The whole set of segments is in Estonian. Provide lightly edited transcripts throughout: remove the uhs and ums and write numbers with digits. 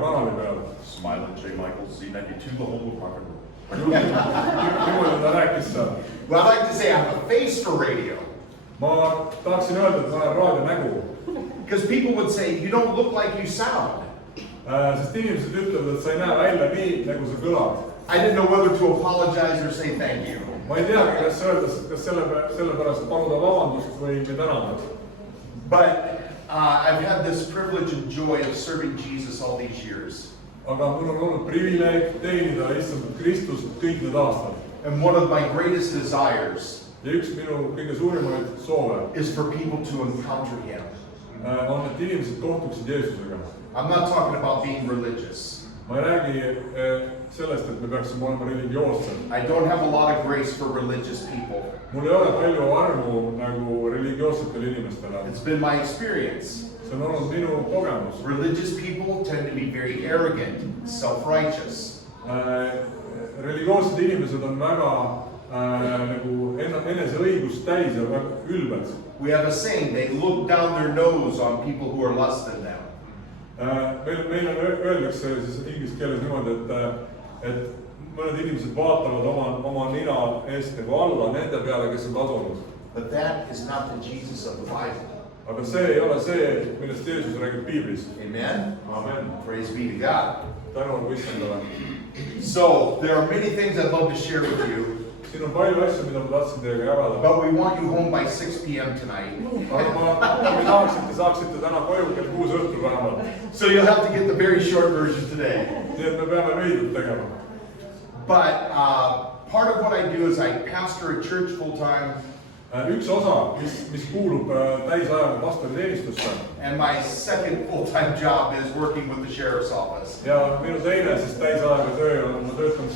kanali peal. Smiling J. Michaels, Z92, the home of rock and roll. Niimoodi ta rääkis seal. Well, I like to say I have a face for radio. Ma tahaksin öelda, et ma olen raadio nägu. Because people would say, you don't look like you sound. Sest inimesed ütlevad, et sa ei näe välja nii, nagu sa kõlad. I didn't know whether to apologize or say thank you. Ma ei teagi, kas öelda, kas sellepärast paluda vabandust või tänada. But I've had this privilege and joy of serving Jesus all these years. Aga mul on olnud privileeg teenida issand Kristust kõik need aastad. And one of my greatest desires Ja üks minu kõige suurimaid soove is for people to encounter Him. On, et inimesed kohtuksid Jeesusega. I'm not talking about being religious. Ma ei räägi sellest, et me peaksime olema religioossed. I don't have a lot of grace for religious people. Mul ei ole palju armu nagu religioossetele inimestele. It's been my experience. See on olnud minu kogemus. Religious people tend to be very arrogant, self-righteous. Religioossed inimesed on väga nagu enese õigust täis ja väga ülbed. We have a saying, they look down their nose on people who are less than them. Meil on öeldakse siis inglise keeles niimoodi, et mõned inimesed vaatavad oma nina eest nagu alla nende peale, kes on kadunud. But that is not the Jesus of the Bible. Aga see ei ole see, millest Jeesus räägib Piiblis. Amen? Amen. Praise be to God. Tänu olgu issandale. So, there are many things I'd love to share with you. Siin on palju asju, mida ma tahtsin teiega jagada. But we want you home by 6 p.m. tonight. Aga ma saaksite täna koju kell 6 õhtul vähemalt. So you'll have to get the very short version today. Nii et me peame lühidalt tegema. But part of what I do is I pastor a church full-time. Üks osa, mis kuulub täisajaga pastori teenistusse. And my second full-time job is working with the sheriff's office. Ja minu teine siis täisajaga töö on, ma töötan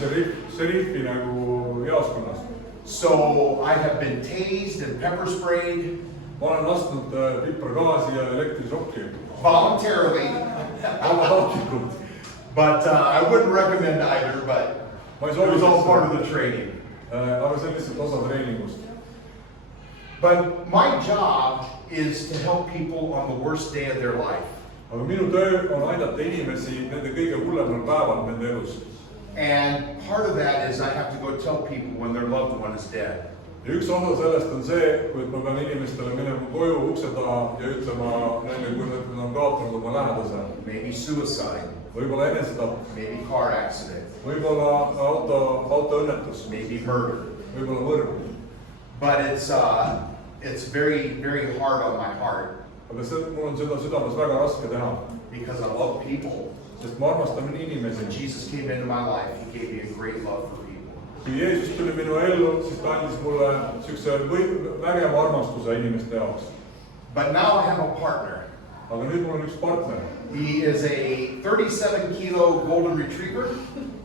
šerifi nagu jaoskonnas. So I have been tased and pepper sprayed. Ma olen lasknud pipragaasi ja elektrisokki. Voluntarily. Vabatahtlikult. But I wouldn't recommend either, but it was all part of the training. Aga see on lihtsalt osa treeningust. But my job is to help people on the worst day of their life. Aga minu töö on aidata inimesi nende kõige hullemal päeval nende elus. And part of that is I have to go tell people when their loved one is dead. Ja üks osa sellest on see, kui ma pean inimestele minema koju ukse taha ja ütlema neile, kui nad on kaotanud oma lähedase. Maybe suicide. Võib-olla enesetapp. Maybe car accident. Võib-olla autoõnnetus. Maybe murder. Võib-olla mõrv. But it's very, very hard on my heart. Aga mul on seda südames väga raske teha. Because I love people. Sest ma armastan inimesi. When Jesus came into my life, He gave me a great love for people. Kui Jeesus tuli minu ellu, siis ta andis mulle sükse vägeva armastuse inimeste jaoks. But now I have a partner. Aga nüüd mul on üks partner. He is a 37-kilo golden retriever.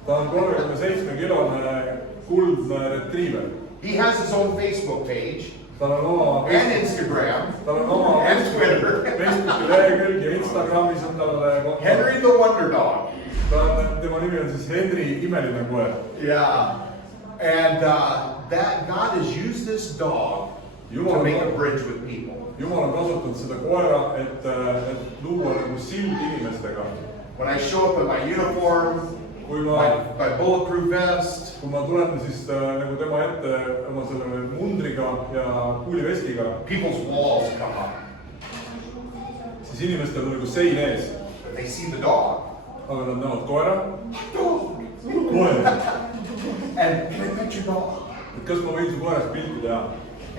Ta on 37-kilone kuldne retriever. He has his own Facebook page. Tal on oma and Instagram. Tal on oma and Twitter. Facebooki lehekülg ja Instagramis on tal Henry the Wonder Dog. Tema nimi on siis Henry imeline koer. Yeah. And that God has used this dog to make a bridge with people. Jumal on kasutanud seda koera, et luua nagu sild inimestega. When I show up in my uniform, my bulletproof vest, kui ma tulen siis nagu tema ette oma selle mundriga ja kuulivestiga, people's walls come up. Siis inimestel on nagu sein ees. They see the dog. Aga nad näevad koera. Dog. Koer. And can I pet your dog? Et kas ma võin su koerast pilti teha?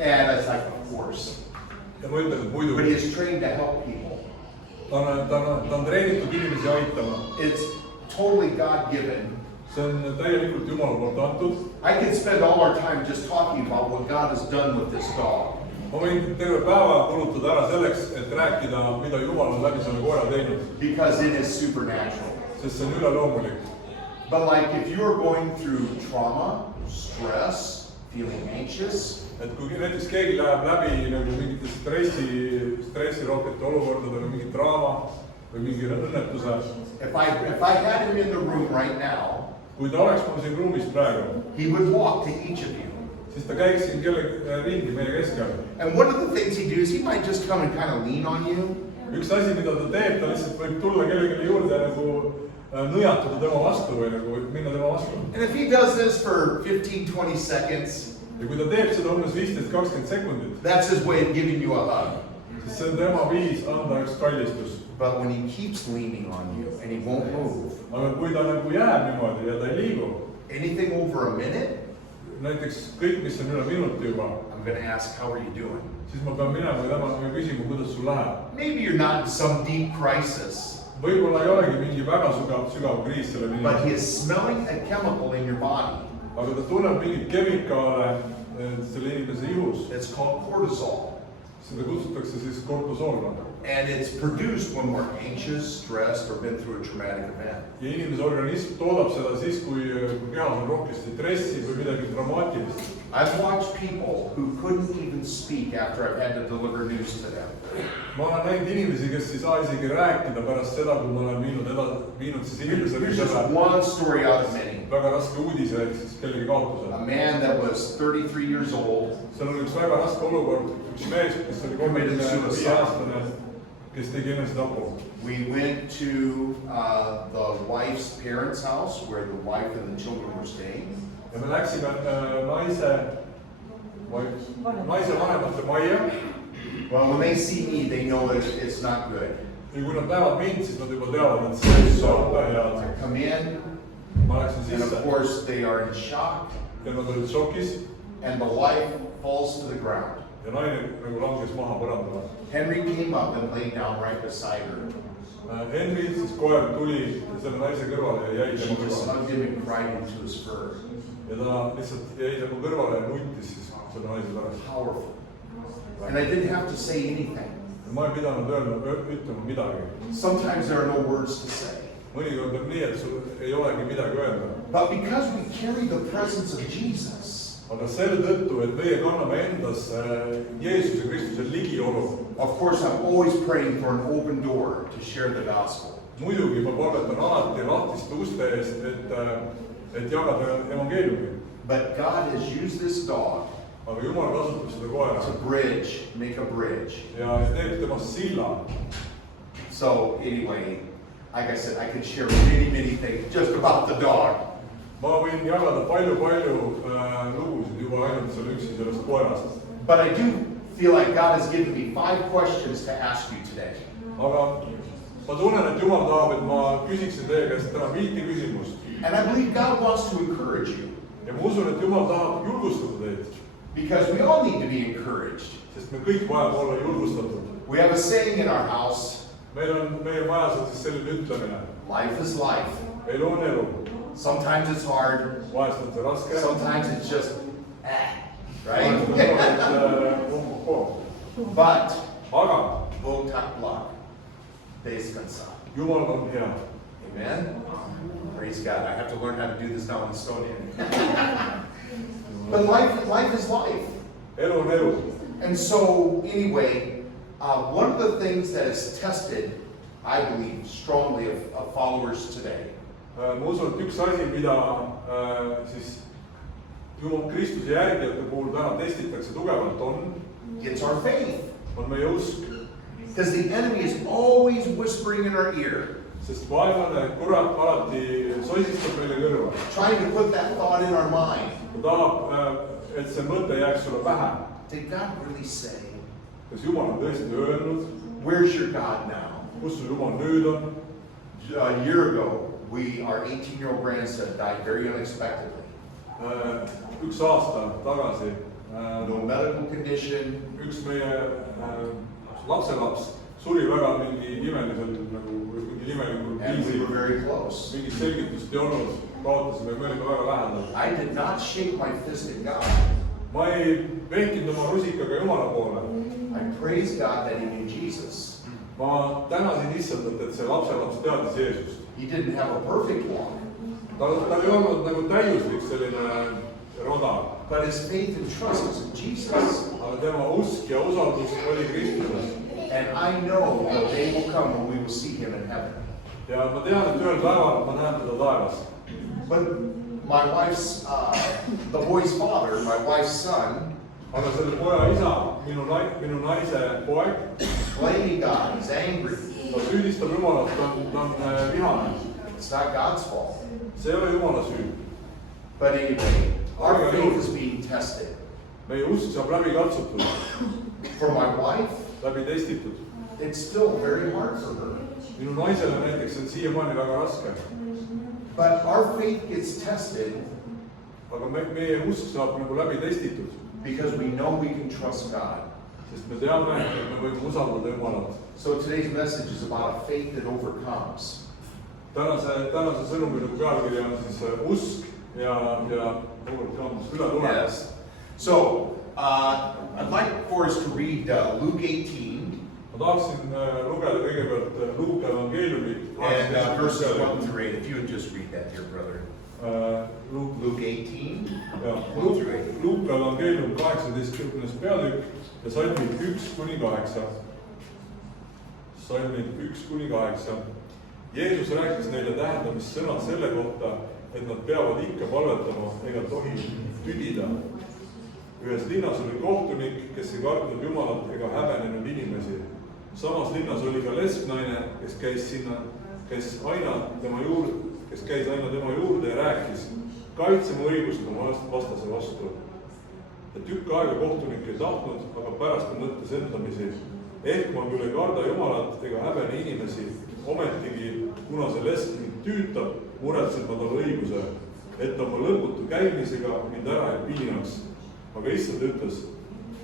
And it's like, of course. Ja ma ütlen, et muidu. But he is trained to help people. Ta on treenitud inimesi aitama. It's totally God-given. See on täielikult Jumala poolt antud. I could spend all our time just talking about what God has done with this dog. Ma võin terve päeva kulutada ära selleks, et rääkida, mida Jumal on läbi selle koera teinud. Because it is supernatural. Sest see on üleloomulik. But like if you are going through trauma, stress, feeling anxious, et kui näiteks keegi läheb läbi nagu mingite stressirohkete olukordadega, mingi draama või mingi õnnetuse. If I had him in the room right now, kui ta oleks mul siin ruumis praegu, he would walk to each of you. Siis ta käiks siin ringi meie keskel. And one of the things he does, he might just come and kind of lean on you. Üks asi, mida ta teeb, ta lihtsalt võib tulla kellelegi juurde nagu nõjatada tema vastu või nagu minna tema vastu. And if he does this for 15-20 seconds, ja kui ta teeb seda umbes 15-20 sekundit, that's his way of giving you a hug. siis see on tema viis anda üks kallistus. But when he keeps leaning on you and he won't move, aga kui ta nagu jääb niimoodi ja ta ei liigu, anything over a minute, näiteks kõik, mis on üle minuti juba, I'm going to ask, how are you doing? siis ma pean minema ja tema küsima, kuidas sul läheb. Maybe you're not in some deep crisis, võib-olla ei olegi mingi väga sügav kriis selle but he inimesel, is smelling a chemical in your body. aga ta tunneb mingeid kemikaale selle inimese ihus. It's called cortisol. Seda kutsutakse siis kortisoolna. And it's produced when we're anxious, stressed, or been through a traumatic event. ja inimese organism toodab seda siis, kui kehas on rohkem stressi või midagi dramaatilist. I've watched people who couldn't even speak after I've had to deliver news to them. ma olen näinud inimesi, kes ei saa isegi rääkida pärast seda, kui ma olen viinud siis inimesele Here's just selle one story out of many. väga raske uudise ehk siis kellegi A kaotusele. man that was 33 years old, seal oli üks väga raske olukord, üks mees, kes oli 35-aastane, kes tegi enesetapu. we went to the wife's parents' house where the wife and the children were staying. ja me läksime naise vanemate majja. Well, when they see me, they know that it's not good. ja kui nad näevad mind, siis nad juba teavad, et see ei ole I hea. come in, ma läksin and of sisse course, they are in shock, ja nad olid šokis and the wife falls to the ground. ja naine nagu langes maha põrandale. Henry came up and laid down right beside her. Henry, siis koer tuli selle naise kõrvale ja jäi She tema just kõrvale. hugged him and cried into his fur. ja ta lihtsalt jäi tema kõrvale ja nuttis siis selle naise pärast. Powerful. And I didn't have to say anything. ja ma ei pidanud ütlema midagi. Sometimes there are no words to say. mõnikord on nii, et sul ei olegi midagi öelda. But because we carry the presence of Jesus, aga selle tõttu, et meie kanname endas Jeesuse Kristuse ligiolu, of course, I'm always praying for an open door to share the gospel. muidugi ma palvetan alati lahtiste uste eest, et jagada evangeeliumi. But God has used this dog aga Jumal kasutab seda koera to make a bridge. ja teeb temast silla. So anyway, like I said, I could share many things just about the dog. ma võin jagada palju lugusid juba ainult selle üksi sellest koerast. But I do feel like God has given me 5 questions to ask you today. aga ma tunnen, et Jumal tahab, et ma küsiksin teie käest täna 5 küsimust. And I believe God wants to encourage you. ja ma usun, et Jumal tahab julgustada teid, Because we all need to be encouraged. sest me kõik vajame olla julgustatud. We have a saying in our house, meil on meie majas on siis selline ütlemine, life is life. elu on elu, Sometimes it's hard, vahest on see raske, sometimes it's just, right? vahest on see, But, aga Bog tak blok, descansa. Jumal on hea. Amen? Praise God. I have to learn how to do this now in Estonian. But life is life. elu on elu. And so, anyway, one of the things that is tested, I believe, strongly of followers today, ma usun, et üks asi, mida siis Jumal Kristuse järgijate puhul täna testitakse tugevalt it's our faith. on meie usk. Because the enemy is always whispering in our ear, sest vaenlane, kurat, alati sosistab meile kõrva. trying to put that thought in our mind. ta tahab, et see mõte jääks sulle pähe. Did God really say? kas Jumal on tõesti öelnud, Where's your God now? kus su Jumal nüüd on? A year ago, our 18-year-old grandson died very unexpectedly. üks aasta tagasi No medical condition, üks meie lapselaps suri väga mingi imelisel nagu mingi imelikul and we viisil. were very close. mingit selgitust ei olnud, kaotasime, me olime väga lähedal. I did not shake my fist at God. ma ei vehkinud oma rusikaga Jumala poole. I praise God that he knew Jesus. ma tänasin Issandat, et see lapselaps teadis Jeesust. He didn't have a perfect walk, tal ei olnud nagu täiuslik selline roda, but his faith and trust was in Jesus. aga tema usk ja usaldus oli Kristuses. And I know the day will come when we will see him in heaven. ja ma tean, et ühel päeval ma näen teda taevas. But my wife's, the boy's father, my wife's son, aga selle poja isa, minu naise poeg, blaming God, he's angry. ta süüdistab Jumalat, ta on vihane. It's not God's fault. see ei ole Jumala süü. But anyway, our faith is being tested. meie usk saab läbi katsutud, For my wife, läbi testitud. it's still very hard for her. minu naisele näiteks on siiamaani väga raske, But our faith gets tested aga meie usk saab nagu läbi testitud, because we know we can trust God. sest me teame, et me võime usaldada Jumalat. So today's message is about a faith that overcomes. tänase sõnumi pealkiri on siis usk ja overcomes, üle tuleb. Yes. So, I'd like for us to read Luke 18 ma tahaksin lugeda kõigepealt Luuka evangeeliumi and verses 1 through 8. If you would just read that, dear brother. Luke 18. Luuka evangeelium 18. peatükk ja salmid 1-8. salmid 1-8. Jeesus rääkis neile tähendamissõnad selle kohta, et nad peavad ikka palvetama ega tohi tüdida. Ühes linnas oli kohtunik, kes ei kartnud Jumalat ega häbenenud inimesi. Samas linnas oli ka lesknaine, kes käis aina tema juurde ja rääkis, kaitsema õigust oma vastase vastu. Ja tükk aega kohtunik ei tahtnud, aga pärast mõtles endamisi. Ehk ma küll ei karda Jumalat ega häbene inimesi, ometigi, kuna see lesk mind tüütab, muretsen ma talle õiguse, et ta oma lõputu käimisega mind ära ei piinaks. Aga issand ütles,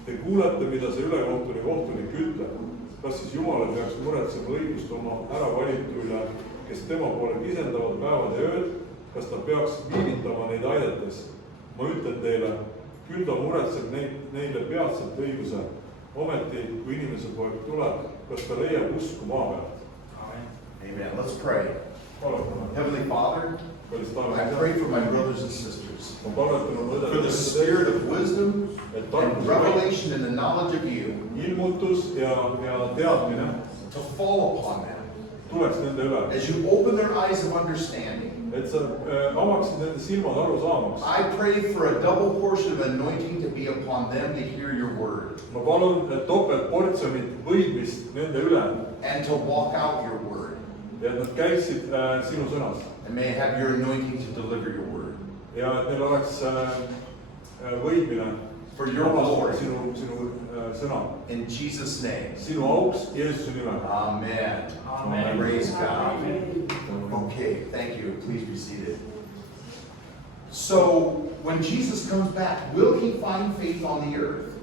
te kuulete, mida see ülekohtune kohtunik ütleb. Kas siis Jumal peaks muretsema õigust oma äravalitu üle, kes tema poole kisendavad päevad ja ööd, kas ta peaks viivitama neid aidates? Ma ütlen teile, küll ta muretseb neile peatselt õiguse. Ometi, kui inimese poeg tuleb, kas ta leiab usku maa pealt? Amen. Let's pray. Heavenly Father, I pray for my brothers and sisters, for the spirit of wisdom and revelation and the knowledge of you to fall upon them as you open their eyes of understanding. I pray for a double portion of anointing to be upon them to hear your word and to walk out your word. Ja nad käiksid sinu sõnas. And may I have your anointing to deliver your word. Ja et neil oleks võimine for your glory. Sinu sõna. In Jesus' name. Sinu auks Jeesuse nimel. Amen. Amen. Praise God. Okay, thank you. Please be seated. So, when Jesus comes back, will he find faith on the earth?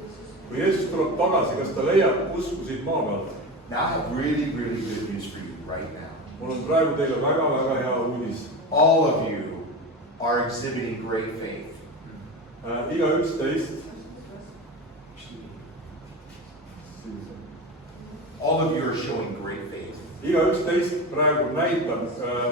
Kui Jeesus tuleb tagasi, kas ta leiab usku siit maa pealt? Now I have really, really good news for you right now. Mul on praegu teile väga hea uudis. All of you are exhibiting great faith. Igaüks teist. All of you are showing great faith. Igaüks teist praegu näitab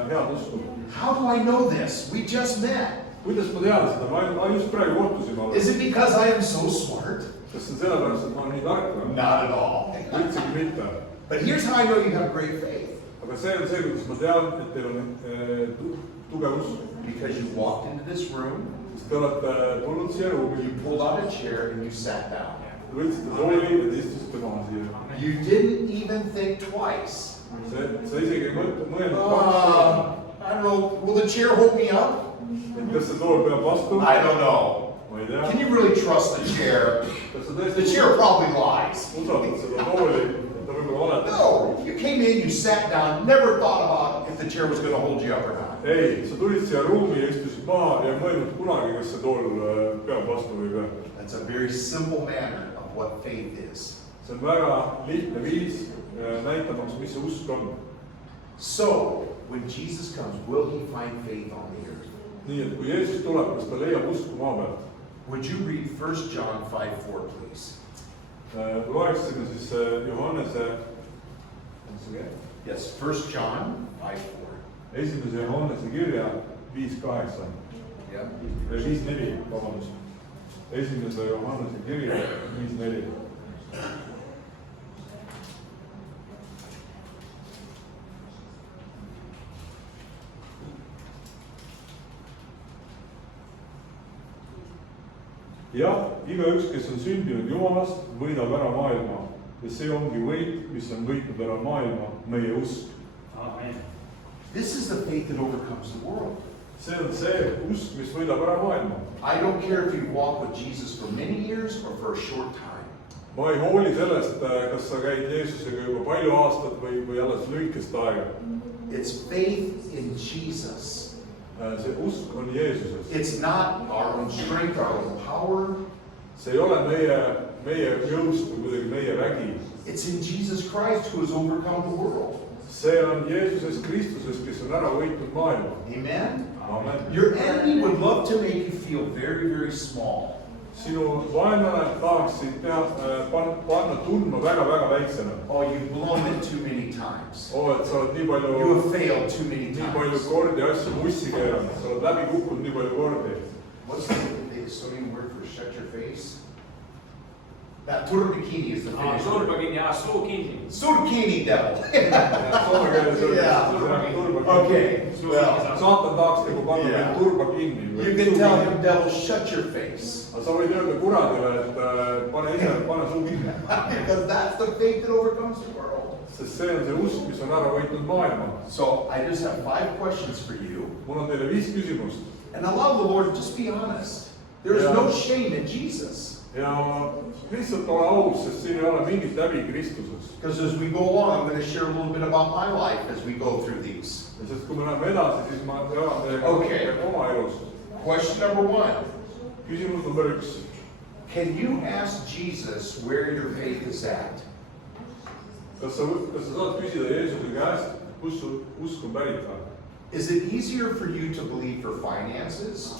head usku. How do I know this? We just met. Kuidas ma tean seda? Ma just praegu kohtusime. Is it because I am so smart? Kas see sellepärast, et ma olen nii tark? Not at all. Üldsegi mitte. But here's how I know you have great faith. Aga see on see, kuidas ma tean, et teil on tugev usk. Because you walked into this room, Sest te olete tulnud siia ruumi, you pulled out a chair and you sat down. te võtsite tooli ja te istusite maha siia. You didn't even think twice. Sa isegi ei mõelnud I don't know, will the chair hold me up? et kas see tool peab vastu? I don't know. Ma ei tea. Can you really trust the chair? Kas sa The tõesti chair probably lies. usaldad seda tooli, ta võib-olla valetab? No, you came in, you sat down, never thought about if the chair was going to hold you up or not. Ei, sa tulid siia ruumi ja istusid maha ja ei mõelnud kunagi, kas see tool peab vastu või ei pea. That's a very simple manner of what faith is. See on väga lihtne viis näitamaks, mis see usk on. So, when Jesus comes, will he find faith on the earth? Nii, et kui Jeesus tuleb, kas ta leiab usku maa pealt? Would you read 1 John 5:4, please? Loeksime siis Johannese, Yes, 1 John 5:4. esimese Johannese kirja 5:8. Yeah. 5:4, vabandust. Esimese Johannese kirja 5:4. Jah, igaüks, kes on sündinud Jumalast, võidab ära maailma ja see ongi võit, mis on võitnud ära maailma, meie usk. Amen. This is the faith that overcomes the world. see on see usk, mis võidab ära maailma. I don't care if you walk with Jesus for many years or for a short time. ma ei hooli sellest, kas sa käid Jeesusega juba palju aastat või alles lühikest aega. It's faith in Jesus. see usk on Jeesuses. It's not our own strength, our own power. see ei ole meie jõust või kuidagi meie vägi. It's in Jesus Christ who has overcome the world. see on Jeesuses Kristuses, kes on ära võitnud maailma. Amen? Amen. Your enemy would love to make you feel very, very small. sinu vaenlane tahaks sind panna tundma väga-väga väiksena. Oh, you've blown it too many times. et sa oled nii You palju have failed too many times. kordi asju mussi keeranud, sa oled läbi kukkunud nii palju kordi. What's the Estonian word for shut your face? That turbikini is the Finnish word. suu kinni. Surkini devil. Soome keeles on Okay, well, saatan tahaks nagu panna Yeah. meil turba kinni. you can tell him, devil, shut your face. aga sa võid öelda kuradile, et pane suu kinni. Because that's the faith that overcomes the world. sest see on see usk, mis on ära võitnud maailma. So I just have 5 questions for you. mul on teile 5 küsimust. And allow the Lord, just be honest. There is Yeah. no shame in Jesus. ja lihtsalt ole aus, sest siin ei ole mingit häbi Kristuses. Because as we go along, I'm going to share a little bit about my life as we go through these. sest kui me läheme edasi, siis ma jagan teiega Okay. oma elust. Question number 1. küsimus number 1. Can you ask Jesus where your faith is at? kas sa saad küsida Jeesuse käest, kus su usk on pärit või? Is it easier for you to believe for finances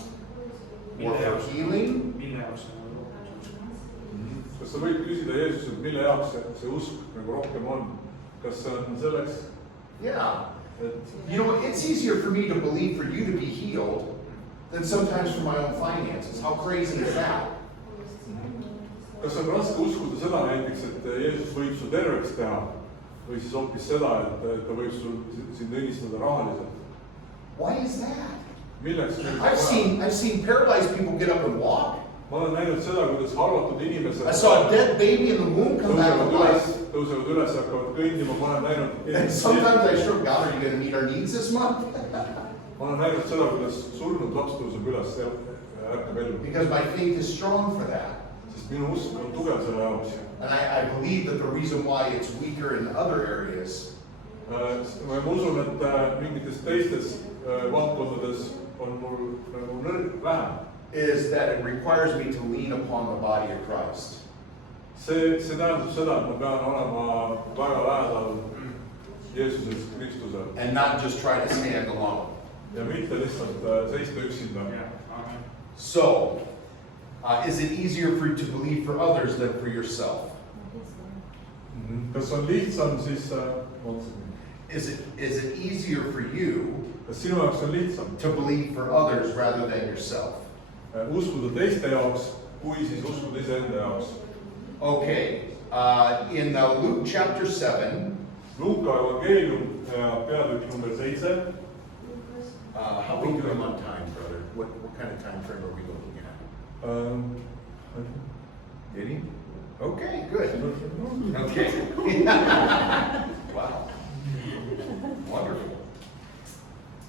or for healing? mille jaoks? kas sa võid küsida Jeesuselt, mille jaoks see usk nagu rohkem on? kas see on selleks, Yeah. et You know, it's easier for me to believe for you to be healed than sometimes for my own finances. How crazy is that? kas on raske uskuda seda näiteks, et Jeesus võib su terveks teha või siis hoopis seda, et ta võib sind õnnistada rahaliselt? Why is that? milleks? I've seen paralyzed people get up and walk. ma olen näinud seda, kuidas halvatud inimesed I saw a dead baby in the womb come back to life. tõusevad üles ja hakkavad kõndima, ma olen And näinud sometimes I sure, God, are you going to meet our needs this month? ma olen näinud seda, kuidas surnud laps tõuseb üles ja ärkab ellu. Because my faith is strong for that. sest minu usk on tugev selle jaoks. And I believe that the reason why it's weaker in other areas ma usun, et mingites teistes valdkondades on mul nagu nõrk vähem. is that it requires me to lean upon the body of Christ. see tähendab seda, et ma pean olema väga lähedal Jeesuses Kristusele And not just try to stand alone. ja mitte lihtsalt seista üksinda. So, is it easier for you to believe for others than for yourself? kas on lihtsam siis, Is it easier for you kas sinu jaoks on lihtsam to believe for others rather than yourself? uskuda teiste jaoks, kui siis uskuda iseenda jaoks? Okay, in Luke chapter 7, Luuka evangeelium peatükk number 7. how are we doing on time, brother? What kind of time frame are we looking at? Any? Okay, good. Okay. Wow. Wonderful.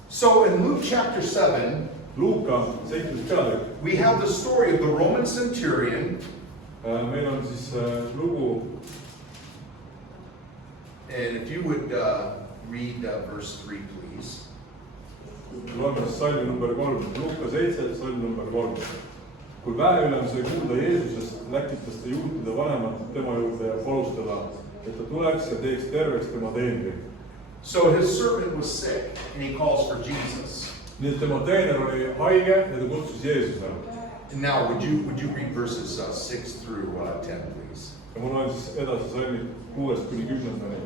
So in Luke chapter 7, Luuka 7. peatükk. we have the story of the Roman centurion. meil on siis lugu. And if you would read verse 3, please. loeme siis salmi number 3, Luuka 7, salm number 3. kui väeülem sai kuulda Jeesusest, läkitas ta juutide vanemat tema juurde ja palus teda, et ta tuleks ja teeks terveks tema teenri. So his servant was sick, and he calls for Jesus. nii et tema teener oli haige ja ta kutsus Jeesuse. And now, would you read verses 6 through 10, please? ja ma loen siis edasi salmid 6 kuni 10.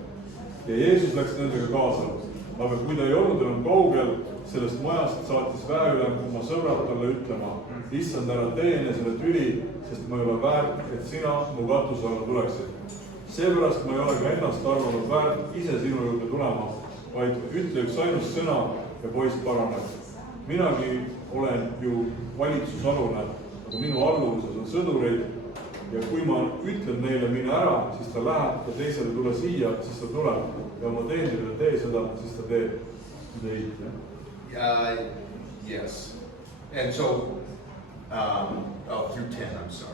ja Jeesus läks nendega kaasa, aga kui ta ei olnud enam kaugel sellest majast, saatis väeülem oma sõbrad talle ütlema, issand, ära teene selle tüli, sest ma ei ole väärt, et sina mu katuse alla tuleksid. seepärast ma ei ole ka ennast arvanud väärt ise sinu juurde tulema, vaid ütle üks ainus sõna ja poiss paraneb. minagi olen ju valitsusalune, aga minu alluvuses on sõdureid ja kui ma ütlen neile mine ära, siis ta läheb ja teisele tule siia, siis ta tuleb ja oma teenrile tee seda, siis ta teeb. Yes. And so, through 10, I'm sorry.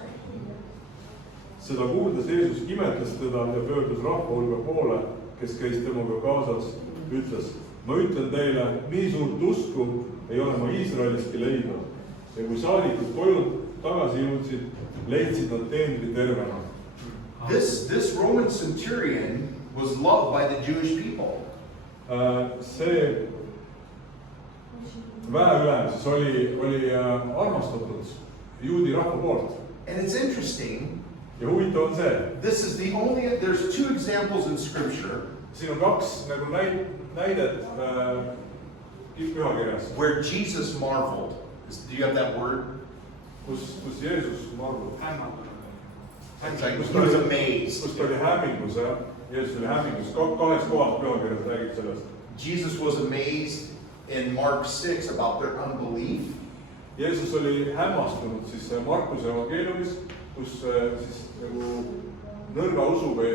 Seda kuuldes Jeesus imetles teda ja pöördus rahva hulga poole, kes käis temaga kaasas, ütles: ma ütlen teile, nii suurt usku ei ole ma Iisraeliski leidnud. Ja kui saadikud koju tagasi jõudsid, leidsid nad teenri tervena. This Roman centurion was loved by the Jewish people. See väeülem siis oli armastatud juudi rahva poolt. And it's interesting. Ja huvitav on see. This is the only, there's two examples in scripture. Siin on kaks nagu näidet pühakirjas. Where Jesus marveled. Do you have that word? Kus Jeesus marveled. He was amazed. Kus ta oli hämmingus, jah. Jeesus oli hämmingus. Kaheks kohas pühakirjas räägib sellest. Jesus was amazed in Mark 6 about their unbelief. Jeesus oli hämmastunud siis Markuse evangeeliumis, kus siis nagu nõrga usu või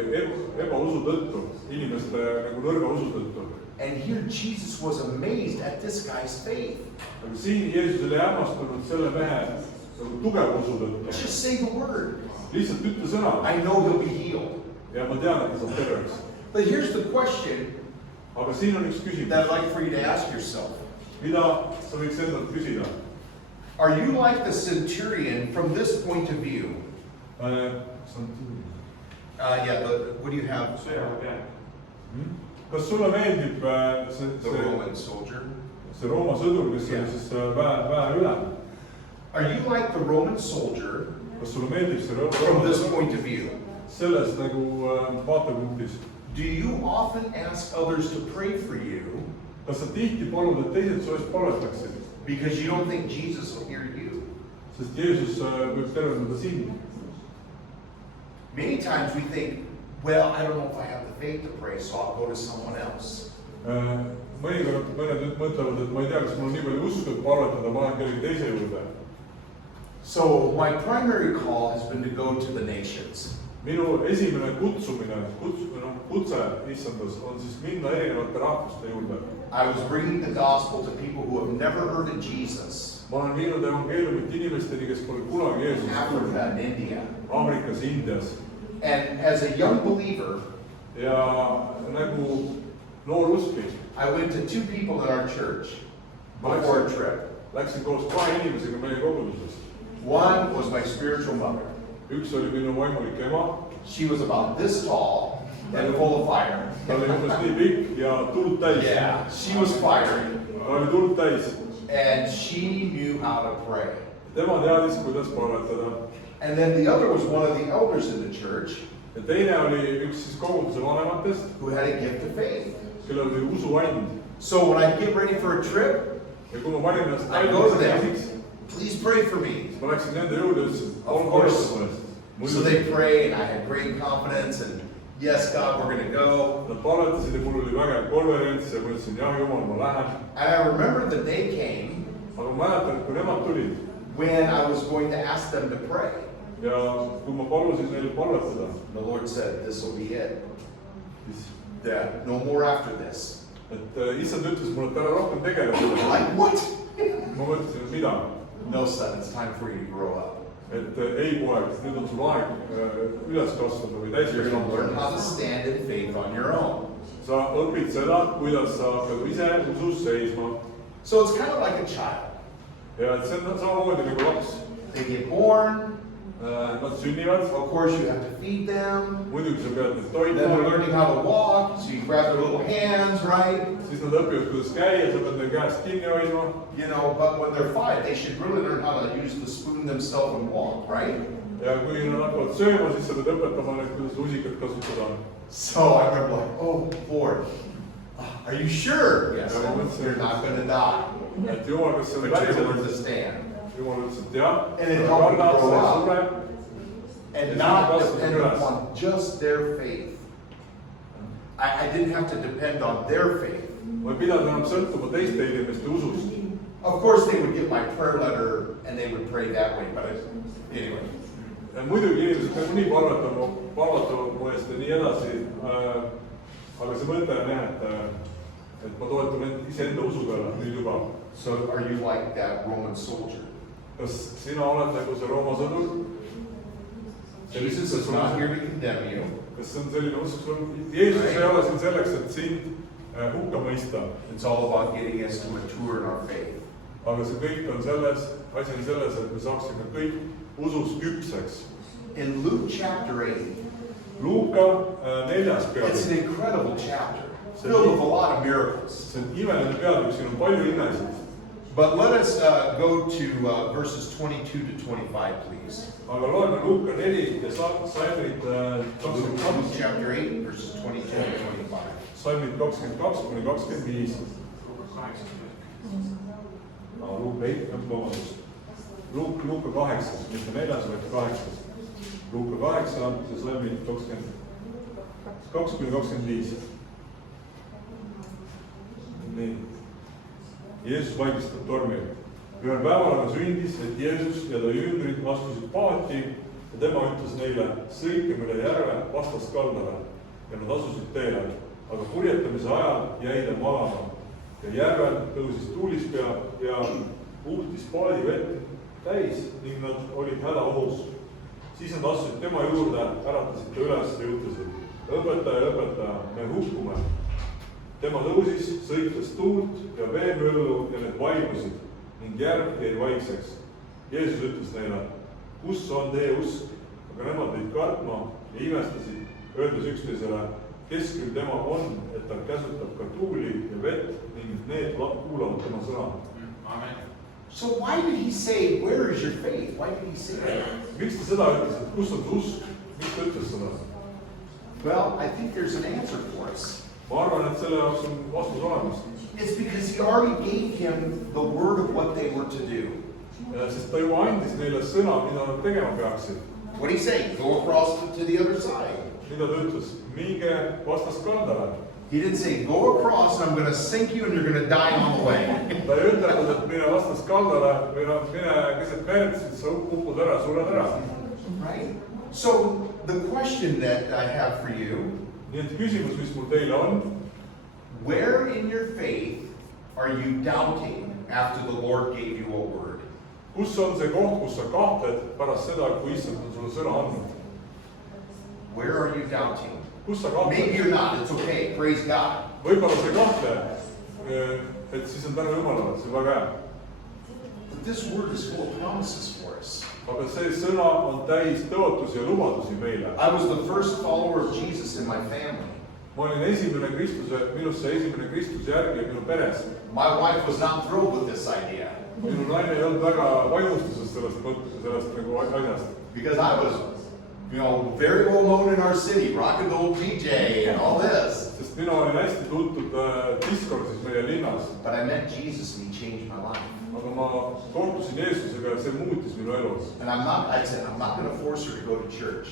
ebausu tõttu, inimeste nagu nõrga usu tõttu. And here Jesus was amazed at this guy's faith. Aga siin Jeesus oli hämmastunud selle mehe nagu tugeva usu tõttu. Just say the word. Lihtsalt ütle sõna. I know he'll be healed. Ja ma tean, et ta saab terveks. But here's the question. Aga siin on üks küsimus. That I'd like for you to ask yourself. Mida sa võiks endalt küsida? Are you like the centurion from this point of view? What do you have? Kas sulle meeldib The Roman soldier. See Rooma sõdur, kes oli siis väeülem? Are you like the Roman soldier? Kas sulle meeldib see from this point of view? Selles nagu vaatepunktis. Do you often ask others to pray for you? Kas sa tihti palud, et teised su eest palvetaksid? Because you don't think Jesus will hear you. Sest Jeesus võib tervendada sind. Many times we think, well, I don't know if I have the faith to pray, so I'll go to someone else. Mõnikord mõned mõtlevad, et ma ei tea, kas mul on nii palju usku, et palvetada, ma olen kellegi teise juurde. So my primary call has been to go to the nations. Minu esimene kutse issandas on siis minna erinevate rahvuste juurde. I was bringing the gospel to people who have never heard of Jesus. Ma olen viinud evangeeliumit inimesteni, kes pole kunagi Jeesust kuulnud. Africa and India. Ameerikas, Indias. And as a young believer, ja nagu noor usklik, I went to two people in our church before a trip. Läksin koos kahe inimesega meie kogudusest. One was my spiritual mother. Üks oli minu vaimulik ema. She was about this tall and full of fire. Ta oli umbes nii pikk ja tuld täis. Yeah, she was fiery. Ta oli tuld täis. And she knew how to pray. Tema teadis, kuidas palvetada. And then the other was one of the elders in the church. Ja teine oli üks siis koguduse vanematest. Who had a gift of faith. Kellel oli usuand. So when I get ready for a trip, ja kui ma valin ennast I go to them. Please pray for me. Ma läksin nende juurde ja ütlesin, of course. So they pray and I had great confidence and yes, God, we're going to go. Nad palvetasid ja mul oli vägev konverents ja ma ütlesin, jah, Jumal, ma lähen. And I remember the day came. Aga ma mäletan, kui nemad tulid. When I was going to ask them to pray. Ja kui ma palusin neil palvetada. The Lord said, this will be it. That no more after this. Et issand ütles mulle, et ära rohkem tegeleda. Like what? Ma mõtlesin, et mida? No son, it's time for you to grow up. Et ei poeg, nüüd on sul aeg üles kasvada või täis You're going to learn how to stand in faith on your own. Sa õpid seda, kuidas sa pead ise usus seisma. So it's kind of like a child. Ja et see on samamoodi nagu laps. They get born. Nad sünnivad. Of course you have to feed them. Muidugi sa pead neid toitma. Then they're learning how to walk, so you grab their little hands, right? Siis nad õpivad, kuidas käia, sa pead neil käest kinni hoidma. You know, but when they're 5, they should really learn how to use the spoon themselves and walk, right? Ja kui nad hakkavad sööma, siis sa pead õpetama neid, kuidas lusikat kasutada. So I remember like, oh Lord, are you sure? Yes, they're not going to die. Et Jumal, kas see on But you're päriselt? going to stand. Jumal ütles, et jah. And it helped me grow up. And not depend upon just their faith. I didn't have to depend on their faith. Ma ei pidanud enam sõltuma teiste inimeste usust. Of course they would get my prayer letter and they would pray that way, but anyway. Ja muidugi inimesed nagunii palvetavad mu eest ja nii edasi. Aga see mõte on jah, et et ma toetun iseenda usu peale nüüd juba. So are you like that Roman soldier? Kas sina oled nagu see Rooma sõdur? Jesus is not here to condemn you. Kas see on selline usk? Jeesus ei ole siin selleks, et sind hukka mõista. It's all about getting us to mature in our faith. Aga see kõik on selles, asi on selles, et me saaksime kõik usus küpseks. In Luke chapter 8, Luuka 4. it's peatükk. an incredible chapter, filled with a lot of miracles. See on imeline peatükk, siin on palju imesid. But let us go to verses 22 to 25, please. Aga loeme Luuka 4 ja salmid Luke 22. chapter 8, verses 22 to 25. Salmid 22 kuni 25. Luuka 8, mitte 4, vaid 8. Luuka 8 ja salmid 22 kuni 25. Nii. Jeesus vaikistab tormi. Ühel päeval aga sündis, et Jeesus ja ta jüngrid astusid paati ja tema ütles neile, sõitke üle järve vastaskaldale ja nad asusid teele. Aga purjetamise ajal jäi ta magama ja järvel tõusis tuulispea ja uhtis paadi vett täis ning nad olid hädaohus. Siis nad asusid tema juurde, äratasid ta üles ja ütlesid, õpetaja, me hukkume. Tema tõusis, sõites tuult ja veemöllu ja need vaimusid ning järv jäi vaikseks. Jeesus ütles neile, kus on teie usk? Aga nemad olid kartma ja imestasid, öeldes üksteisele, kes küll tema on, et ta käsutab ka tuuli ja vett ning need kuulavad tema sõna. Amen. So why did he say, where is your faith? Why did he say that? Miks ta seda ütles, et kus on su usk? Miks ta ütles seda? Well, I think there's an answer for us. Ma arvan, et selle jaoks on vastus olemas. It's because he already gave him the word of what they were to do. Sest ta juba andis neile sõna, mida nad tegema peaksid. What did he say? Go across to the other side. Mida ta ütles? Minge vastaskaldale. He didn't say, go across and I'm going to sink you and you're going to die on the way. Ta ei ütelnud, et mine vastaskaldale või mine keset merd, siis sa upud ära, sured ära. Right? So the question that I have for you, Nii et küsimus, mis mul teile on, where in your faith are you doubting after the Lord gave you a word? kus on see koht, kus sa kahtled pärast seda, kui issand on sulle sõna andnud? Where are you doubting? Kus sa Maybe you're kahtled? not. It's okay. Praise God. Võib-olla sa ei kahtle, et siis on tänu Jumalale, see on väga hea. But this word is full of promises for us. Aga see sõna on täis tõotusi ja lubadusi meile. I was the first follower of Jesus in my family. Ma olin minusse esimene Kristuse järgi minu peres. My wife was not thrilled with this idea. Minu naine ei olnud väga vaimustuses sellest nagu asjast. Because I was, very well known in our city, rock and roll DJ and all this. Sest mina olin hästi tuntud diskorsis meie linnas. But I met Jesus and he changed my life. Aga ma kohtusin Jeesusega ja see muutis minu elu. And I said, I'm not going to force her to go to church.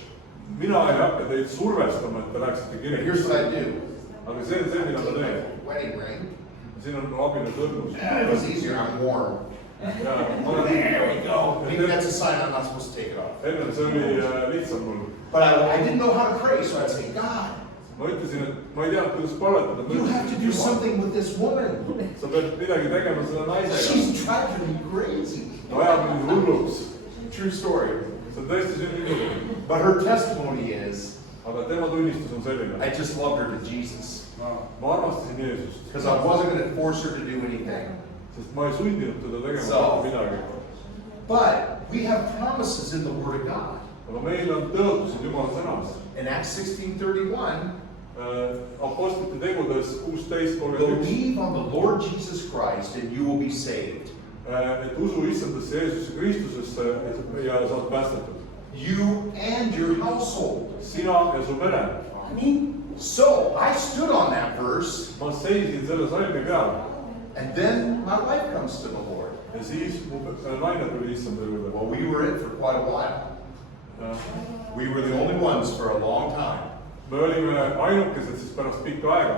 Mina ei hakka teid survestama, et te läheksite But here's kirikusse. what I do. Aga see on see, mida ma teen. Wedding ring. Siin on abielu sõrmus. It was easier, I'm warm. Ja ma olen... There we go. Maybe that's a sign I'm not supposed to take it off. Enne see oli lihtsam mul. But I didn't know how to pray, so I'd say, God, Ma ütlesin, et ma ei teadnud, kuidas palvetada. you have to do something with this woman. Sa pead midagi tegema selle naisega. She's driving me crazy. Ta ajab mind hulluks. True story. See on tõesti sündinud. But her testimony is, Aga tema tunnistus on selline. I just loved her to Jesus. Ma armastasin Jeesust. Because I wasn't going to force her to do anything. Sest ma ei sundinud teda tegema So- midagi. But we have promises in the Word of God. Aga meil on tõotused Jumala sõnas. In Acts 16:31, Apostlite tegudes 16:31. believe on the Lord Jesus Christ and you will be saved. Et usu issandasse Jeesuse Kristusesse ja saad päästetud. You and your household. Sina ja su pere. So I stood on that verse, Ma seisin selle salmi peal. and then my wife comes to the Lord. Ja siis mu naine tuli issanda juurde. Well, we were in for quite a while. We were the only ones for a long time. Me olime ainukesed siis pärast pikka aega.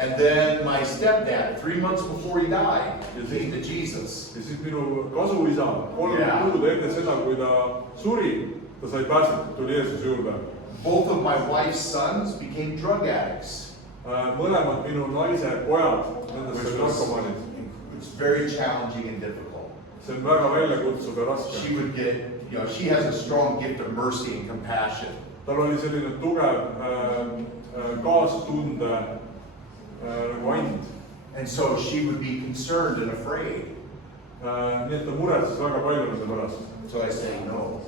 And then my stepdad, 3 months before he died, came to Jesus. Ja siis minu kasuisa 3 Yeah. kuud enne seda, kui ta suri, ta sai päästetud, tuli Jeesuse juurde. Both of my wife's sons became drug addicts. mõlemad minu naise pojad, nendest olid narkomaanid. It's very challenging and difficult. See on väga väljakutsuv ja raske. She would get, she has a strong gift of mercy and compassion. Tal oli selline tugev kaastunde nagu and. And so she would be concerned and afraid. Nii et ta muretses väga palju nende pärast. So I say, no,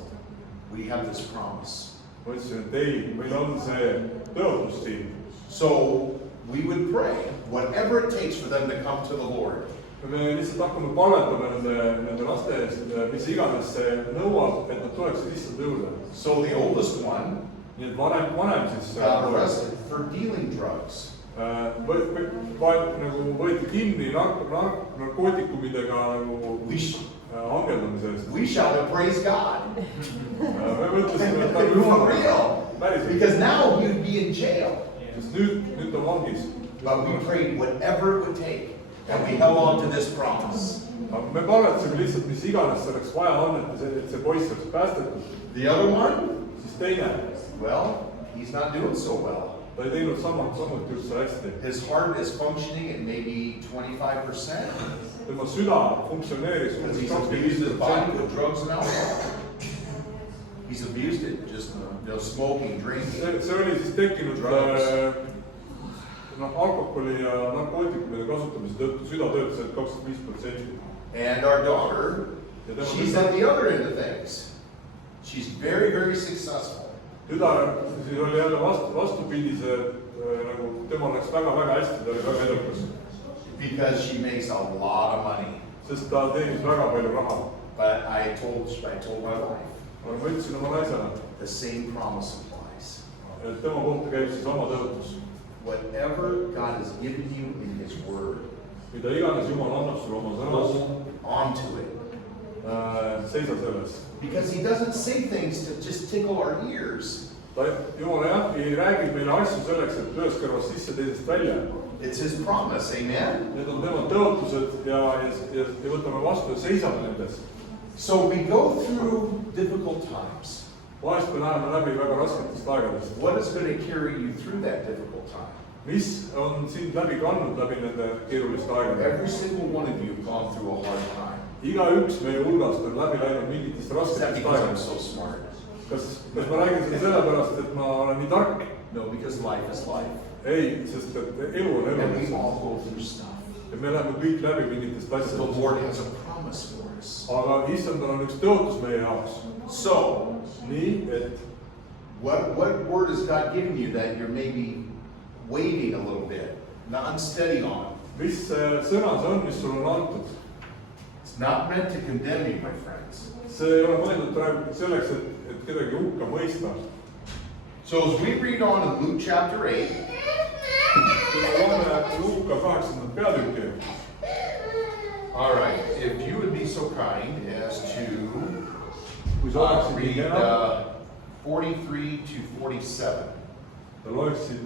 we have this promise. Ma ütlesin, et ei, meil on see tõotus siin. So we would pray, whatever it takes for them to come to the Lord. Me lihtsalt hakkame palvetama nende laste eest, mis iganes see nõuab, et nad tuleksid issand juurde. So the oldest one Nii et vanem siis got arrested for dealing drugs. Nagu võeti kinni narkootikumidega nagu angeldamise eest. We shouted, praise God. Me mõtlesime, et ta It was real. päriselt. Because now he would be in jail. Sest nüüd ta vangis. But we prayed whatever it would take. And we held on to this promise. Me palvetasime lihtsalt, mis iganes selleks vaja on, et see poiss oleks päästetud. The other one? Siis teine. Well, he's not doing so well. Ta ei teinud samuti üldse hästi. His heart is functioning at maybe 25%. Tema süda funktsioneeris Because he's abused his body with drugs and alcohol. He's abused it, just smoking, drinking. See oli siis tekkinud alkoholi ja narkootikumide kasutamise tõttu süda töötas 25%. And our daughter, she's at the other end of things. She's very, very successful. Tüdar siis oli jälle vastupidise, nagu tema läks väga hästi, ta oli väga edukas. Because she makes a lot of money. Sest ta teenis väga palju raha. But I told my wife. Aga ma ütlesin oma naisele. The same promise applies. Et tema kohta käib siis oma tõotus. Whatever God has given you in His Word. Mida iganes Jumal annab sulle oma sõnas. Onto it. Seisa selles. Because He doesn't say things to just tickle our ears. Jumal ei räägi meile asju selleks, et ühest kõrvast sisse, teisest välja. It's His promise, amen? Need on tema tõotused ja võtame vastu ja seisame nendes. So we go through difficult times. Vahest me läheme läbi väga rasketest aegadest. What is going to carry you through that difficult time? Mis on sind läbi kandnud läbi nende keeruliste aegade? Every single one of you have gone through a hard time. Igaüks meie hulgast on läbi läinud mingitest Is that rasketest because I'm aegadest. so smart? Kas ma räägin seda sellepärast, et ma olen nii tark? No, because life is life. Ei, sest et elu on elu. And we all go through stuff. Ja me läheme kõik läbi mingitest The asjadest. Lord has a promise for us. Aga issandal on üks tõotus meie jaoks. So, Nii, et what word has God given you that you're maybe waving a little bit, not unsteady on? mis sõna see on, mis sulle on antud? It's not meant to condemn you, my friends. See ei ole mõeldud praegu selleks, et kedagi hukka mõista. So as we read on in Luke chapter 8, Kui me loeme Luuka 8. peatükki, all right, if you would be so kind as to kui sa oleksid nii read kena, 43 to 47. sa loeksid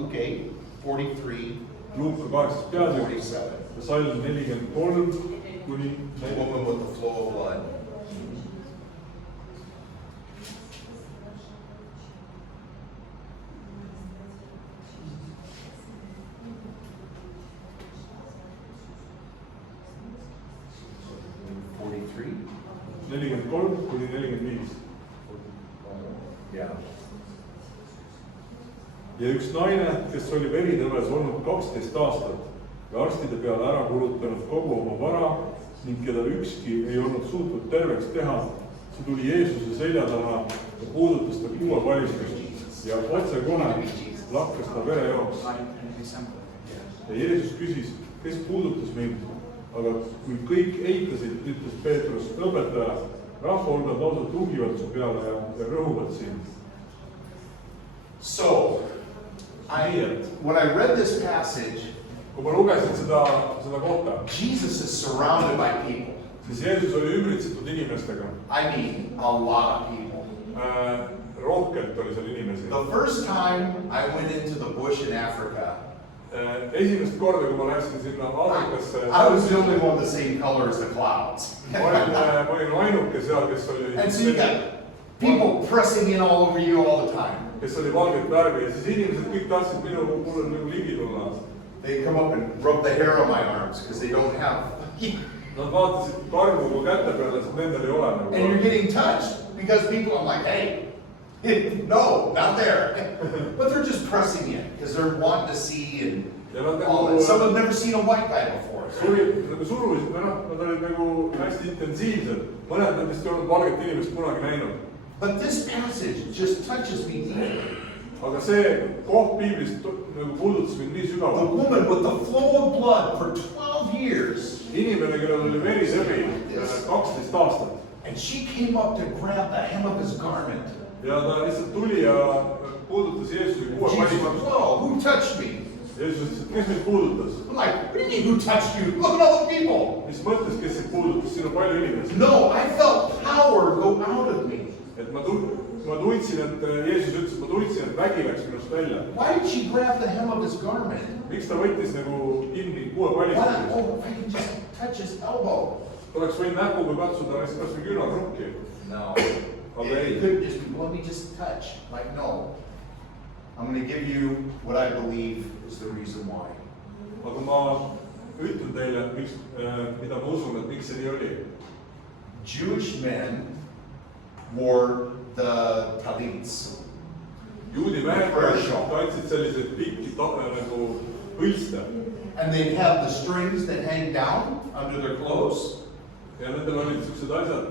Luke 8, 43 Luuka 8. to peatükk 47. ja salm 43 kuni The woman with the flow of blood. nelikümmend kolm kuni 45. Yeah. Ja üks naine, kes oli veritõves olnud 12 aastat ja arstide peale ära kulutanud kogu oma vara ning keda ükski ei olnud suutnud terveks teha, see tuli Jeesuse selja taha ja puudutas ta kuuepalistust ja otsekohe lakkas ta verejooks. Ja Jeesus küsis, kes puudutas mind, aga kui kõik eitasid, ütles Peetrus, õpetaja, rahvahulgad lausa tungivad su peale ja rõhuvad sind. So, when I read this passage, kui ma lugesin seda kohta, Jesus is surrounded by people. siis Jeesus oli ümbritsetud inimestega. I mean, a lot of people. Rohkelt oli seal inimesi. The first time I went into the bush in Africa, Esimest korda, kui ma läksin sinna Aafrikasse, I was the only one the same color as the clouds. ma olin ainuke seal, kes oli. And so you got people pressing in all over you all the time. kes oli valget värvi ja siis inimesed kõik tahtsid mulle nagu ligi tulla. They come up and rub the hair on my arms because they don't have. Nad vaatasid kargu käte peale, sest nendel ei ole nagu. And you're getting touched because people, I'm like, hey, no, not there. But they're just pressing in because they're wanting to see and all that. Some have never seen a white guy before. Suruliselt, nad olid nagu hästi intensiivsed. Mõned nendest ei olnud valget inimest kunagi näinud. But this passage just touches me deeply. Aga see koht Piiblist nagu puudutas mind nii The sügavalt. woman with the flow of blood for 12 years. Inimene, kellel oli verisebi 12 aastat. And she came up to grab the hem of his garment. Ja ta lihtsalt tuli ja puudutas Jeesuse kuue Jesus palli. went, whoa, who touched me? Jeesus ütles, et kes mind puudutas? I'm like, what do you mean, who touched you? Look at all the people. Mis mõttes, kes sind puudutas? Siin on palju inimesi. No, I felt power go out of me. Et ma tundsin, et Jeesus ütles, et ma tundsin, et vägi läks minust välja. Why did she grab the hem of his garment? Miks ta võttis nagu kinni kuue pallist? Oh, if I can just touch his elbow. Ta oleks võinud näpuga katsuda kas või küünarnukki. No. Aga ei. It couldn't just be, let me just touch. Like, no. I'm going to give you what I believe is the reason why. Aga ma ütlen teile, mida ma usun, et miks see nii oli. Jewish men wore the talits. Juudi mehed kandsid selliseid pikki nagu hõlste. And they have the strings that hang down under their clothes. Ja nendel olid sellised asjad.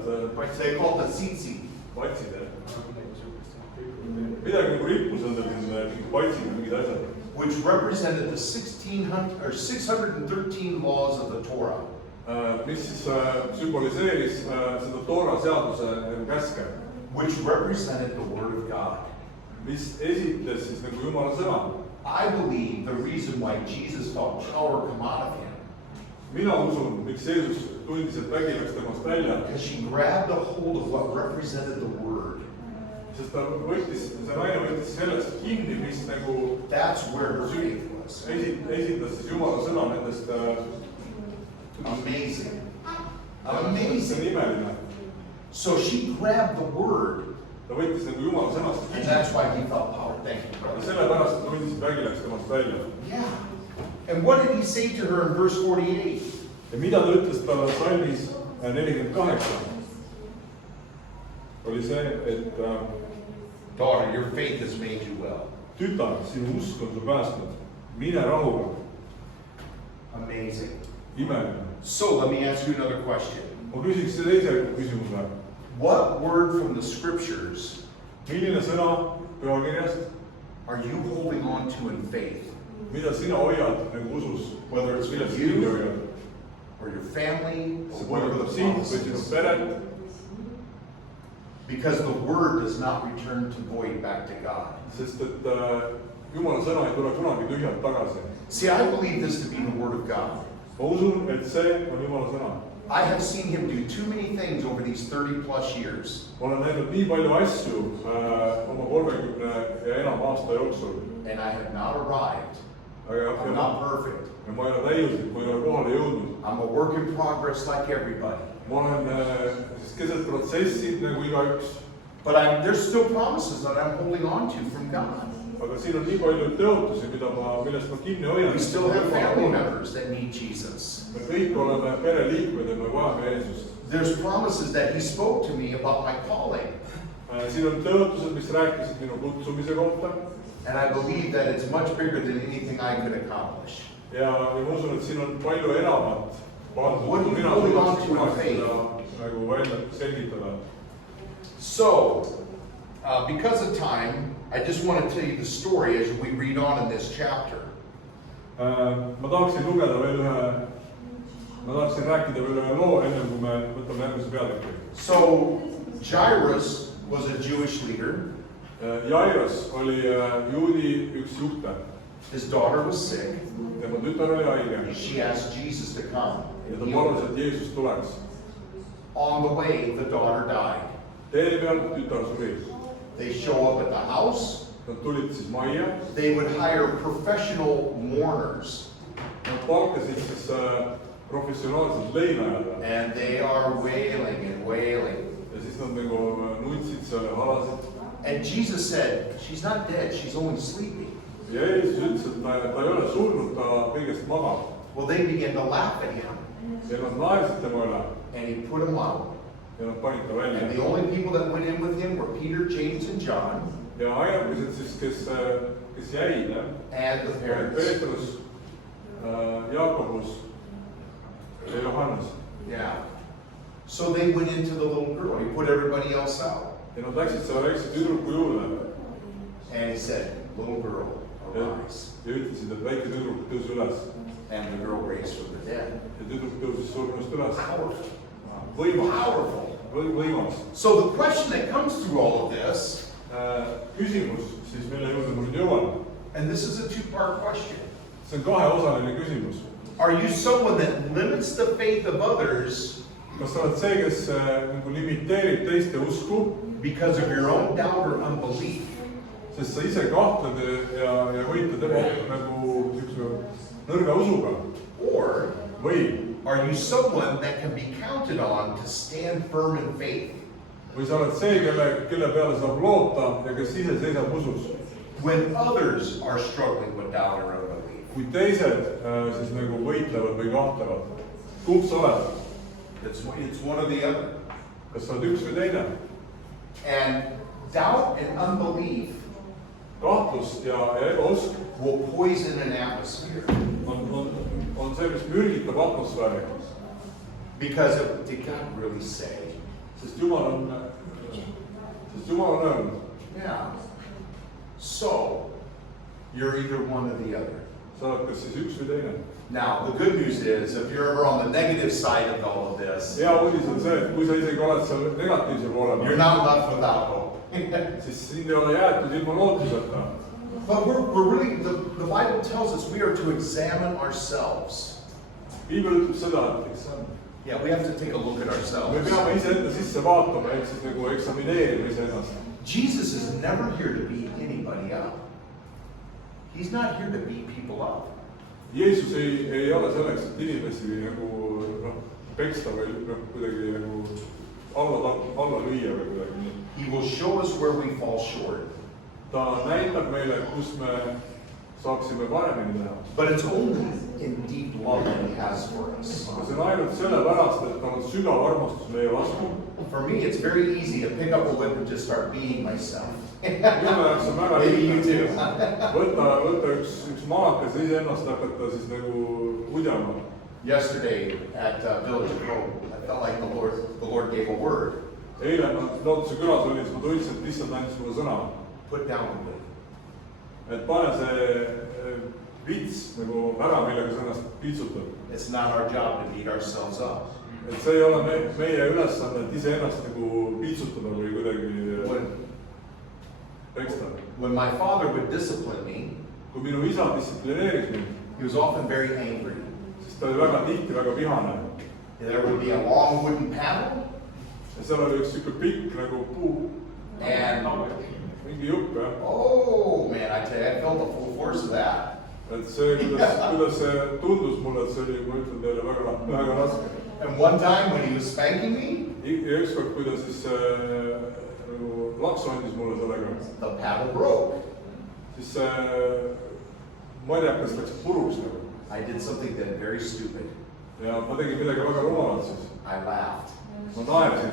They call it the tsitsi. Patsid. Midagi nagu rippus nendel mingid patsid ja mingid asjad. Which represented the 613 laws of the Torah. Mis siis sümboliseeris seda Toora seaduse käske. Which represented the Word of God. Mis esitles siis nagu Jumala sõna. I believe the reason why Jesus felt power come out of him. Mina usun, miks Jeesus tundis, et vägi läks temast välja. Because she grabbed a hold of what represented the Word. Sest ta võttis, see naine võttis sellest kinni, mis nagu. That's where her faith was. Esindas siis Jumala sõna nendest. Amazing. See on Amazing. imeline. So she grabbed the Word. Ta võttis nagu Jumala sõnast And kinni. that's why he felt power. Thank you, Ja brother. sellepärast ta tundis, et vägi läks temast välja. Yeah. And what did he say to her in verse 48? Ja mida ta ütles talle salmis 48? Oli see, et Daughter, your faith has made you well. tütar, sinu usk on su päästnud. Mine rahuga. Amazing. Imeline. So let me ask you another question. Ma küsiks see teise küsimuse. What word from the scriptures Milline sõna pühakirjast, are you holding on to in faith? mida sina hoiad nagu usus, Whether it's millest for kinni you hoiad? or your family or See whatever puudutab the sind promise või sinu is. peret, Because the word does not return to void back to God. sest et Jumala sõna ei tule kunagi tühjalt tagasi. See, I believe this to be the word of God. Ma usun, et see on Jumala sõna. I have seen him do too many things over these 30 plus years. Ma olen näinud nii palju asju oma 30 ja enam aasta jooksul. And I have not arrived. I'm Ja not perfect. ma ei ole täiuslik, ma ei ole kohale jõudnud. I'm a work in progress like everybody. Ma olen keset protsessi nagu igaüks. But there's still promises that I'm holding on to from God. Aga siin on nii palju tõotusi, millest ma kinni hoian. We still have family members that need Jesus. Me kõik oleme pereliikmed ja me vajame Jeesust. There's promises that he spoke to me about my calling. Siin on tõotused, mis rääkisid minu kutsumise kohta. And I believe that it's much bigger than anything I could accomplish. Ja ma usun, et siin on palju enamat pandud. What do you Mina hold on suudaks to in kunagi faith? seda nagu välja selgitada. So, because of time, I just want to tell you the story as we read on in this chapter. Ma tahaksin lugeda veel ma tahaksin rääkida veel ühe loo, enne kui me võtame järgmise peatüki. So, Jairus was a Jewish leader. Jairus oli juudi üks juhte. His daughter was sick. Tema tütar oli haige. She asked Jesus to come. Ja ta palus, et Jeesus tuleks. On the way, the daughter died. Tee peal tütar suri. They show up at the house. Nad tulid siis majja. They would hire professional mourners. Nad palkasid siis professionaalsed leinajad. And they are wailing and wailing. Ja siis nad nagu nutsid seal ja halasid. And Jesus said, she's not dead, she's only sleeping. ja Jeesus ütles, et ta ei ole surnud, ta kõigest magab. Well, they began to laugh at him. ja nad naersid tema üle And he put them out. ja nad panid ta And välja. the only people that went in with him were Peter, James, and John, ja ainukesed siis, kes jäid, and the parents. Peetrus, Jaakobus ja Johannes. Yeah. So they went into the little girl. He put everybody else out. ja nad läksid selle väikse tüdruku juurde And he said, little girl, arise. ja ütlesid, et väike tüdruk tõusi üles. And the girl raised from the dead. ja tüdruk tõusis surnust üles. Powerful. Võimas. Võimas. So the question that comes through all of this, Küsimus siis, mille juurde ma nüüd jõuan. and this is a two-part question. See on kaheosaline küsimus. Are you someone that limits the faith of others Kas sa oled see, kes nagu limiteerib teiste usku, because of your own doubt or unbelief? sest sa ise kahtled ja võitled nagu niisuguse nõrga usuga? Or Või are you someone that can be counted on to stand firm in faith sa oled see, kelle peale saab loota ja kes ise seisab usus? when others are struggling with doubt or unbelief? Kui teised siis nagu võitlevad või kahtlevad, kumb sa oled? It's one or the other. Kas sa oled üks või teine? And doubt and unbelief Kahtlus ja ebausk will poison an atmosphere. on see, mis mürgitab atmosfääri. Because did God really say? Sest Jumal on öelnud. Yeah. So, you're either one or the other. Sa oled kas siis üks või teine. Now, the good news is, if you're ever on the negative side of all of this, Hea uudis on see, et kui sa isegi oled seal negatiivse poole you're peal, not left without hope. siis sind ei ole jäetud ilma lootuseta. But we're really, the Bible tells us we are to examine ourselves. Piibel ütleb seda, et eks Yeah, we have to take a look at me ourselves. peame iseenda sisse vaatama, ehk siis nagu eksamineerima iseennast. Jesus is never here to beat anybody up. He's not here to beat people up. Jeesus ei ole selleks, et inimesi nagu peksta või kuidagi nagu alla lüüa või kuidagi nii. He will show us where we fall short. Ta näitab meile, kus me saaksime paremini teha. But it's only in deep love that he has for us. aga see on ainult sellepärast, et tal on sügav armastus meie vastu. For me, it's very easy to pick up a whip and just start beating myself. minu jaoks on väga Maybe you lihtne too. võtta üks maakas ja iseennast hakata siis nagu udjama. Yesterday at Village Grove, I felt like the Lord gave a word. Eile ma Lootuse külas olin, siis ma tundsin, et issand andis mulle sõna. Put down the whip. et pane see vits nagu ära, millega sa ennast piitsutad. It's not our job to beat ourselves up. et see ei ole meie ülesanne, et iseennast nagu piitsutada või kuidagi peksta. When my father would discipline me, kui minu isa distsiplineeriks mind, he was often very angry. siis ta oli väga tihti väga vihane. There would be a long wooden paddle, ja seal oli üks siuke pikk nagu puu, and mingi jupp jah. oh man, I tell you, I felt the full force of that. et see, kuidas see tundus mulle, et see oli, ma ütlen teile, väga raske. And one time when he was spanking me, ja ükskord, kui ta siis nagu laksu andis mulle sellega, the paddle broke. siis see marjakas läks puruks nagu. I did something then very stupid. ja ma tegin midagi väga rumalat siis. I laughed. ma naersin.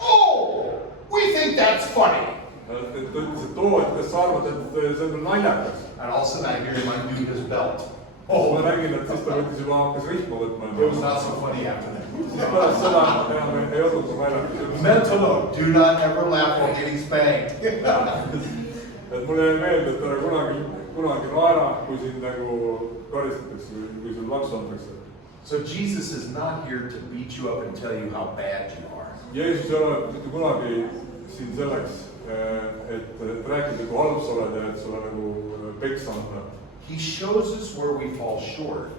Oh, we think that's funny. ta ütles, et oo, et kas sa arvad, et see on naljakas. And all of a sudden I hear him undo his belt. ma nägin, et siis ta võttis juba hakkas rihma võtma. It was not so funny after that. siis pärast seda enam ei olnud see naljakas. Mental note, do not ever laugh while getting spanked. et mulle jäi meelde, et ära kunagi naera, kui sind nagu karistatakse või kui sul laksu antakse. So Jesus is not here to beat you up and tell you how bad you are. Jeesus ei ole mitte kunagi siin selleks, et rääkida, kui halb sa oled ja et sulle nagu peksa anda. He shows us where we fall short.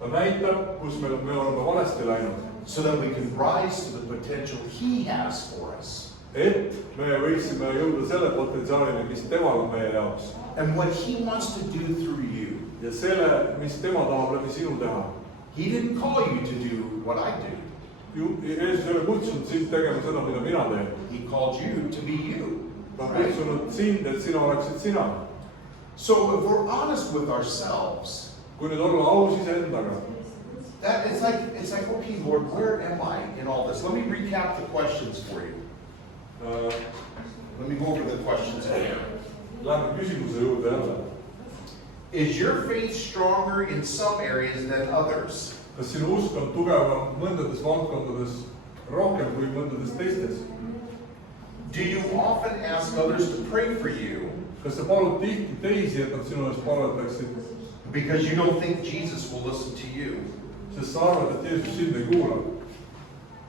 ta näitab, kus me oleme valesti läinud. So that we can rise to the potential He has for us. et me võiksime jõuda selle potentsiaalini, mis temal on meie jaoks. And what He wants to do through you. ja selle, mis tema tahab läbi sinu teha. He didn't call you to do what I do. Jeesus ei ole kutsunud sind tegema seda, mida mina teen. He called you to be you. ta on kutsunud sind, et sina oleksid sina. So if we're honest with ourselves, kui nüüd olla aus iseendaga, that it's like, okay, Lord, where am I in all this? Let me recap the questions for you. Let me go over the questions again. Lähme küsimuse juurde jälle. Is your faith stronger in some areas than others? Kas sinu usk on tugevam mõndades valdkondades rohkem kui mõndades teistes? Do you often ask others to pray for you Kas sa palud tihti teisi, et nad sinu eest palvetaksid, because you don't think Jesus will listen to you? sest sa arvad, et Jeesus sind ei kuula?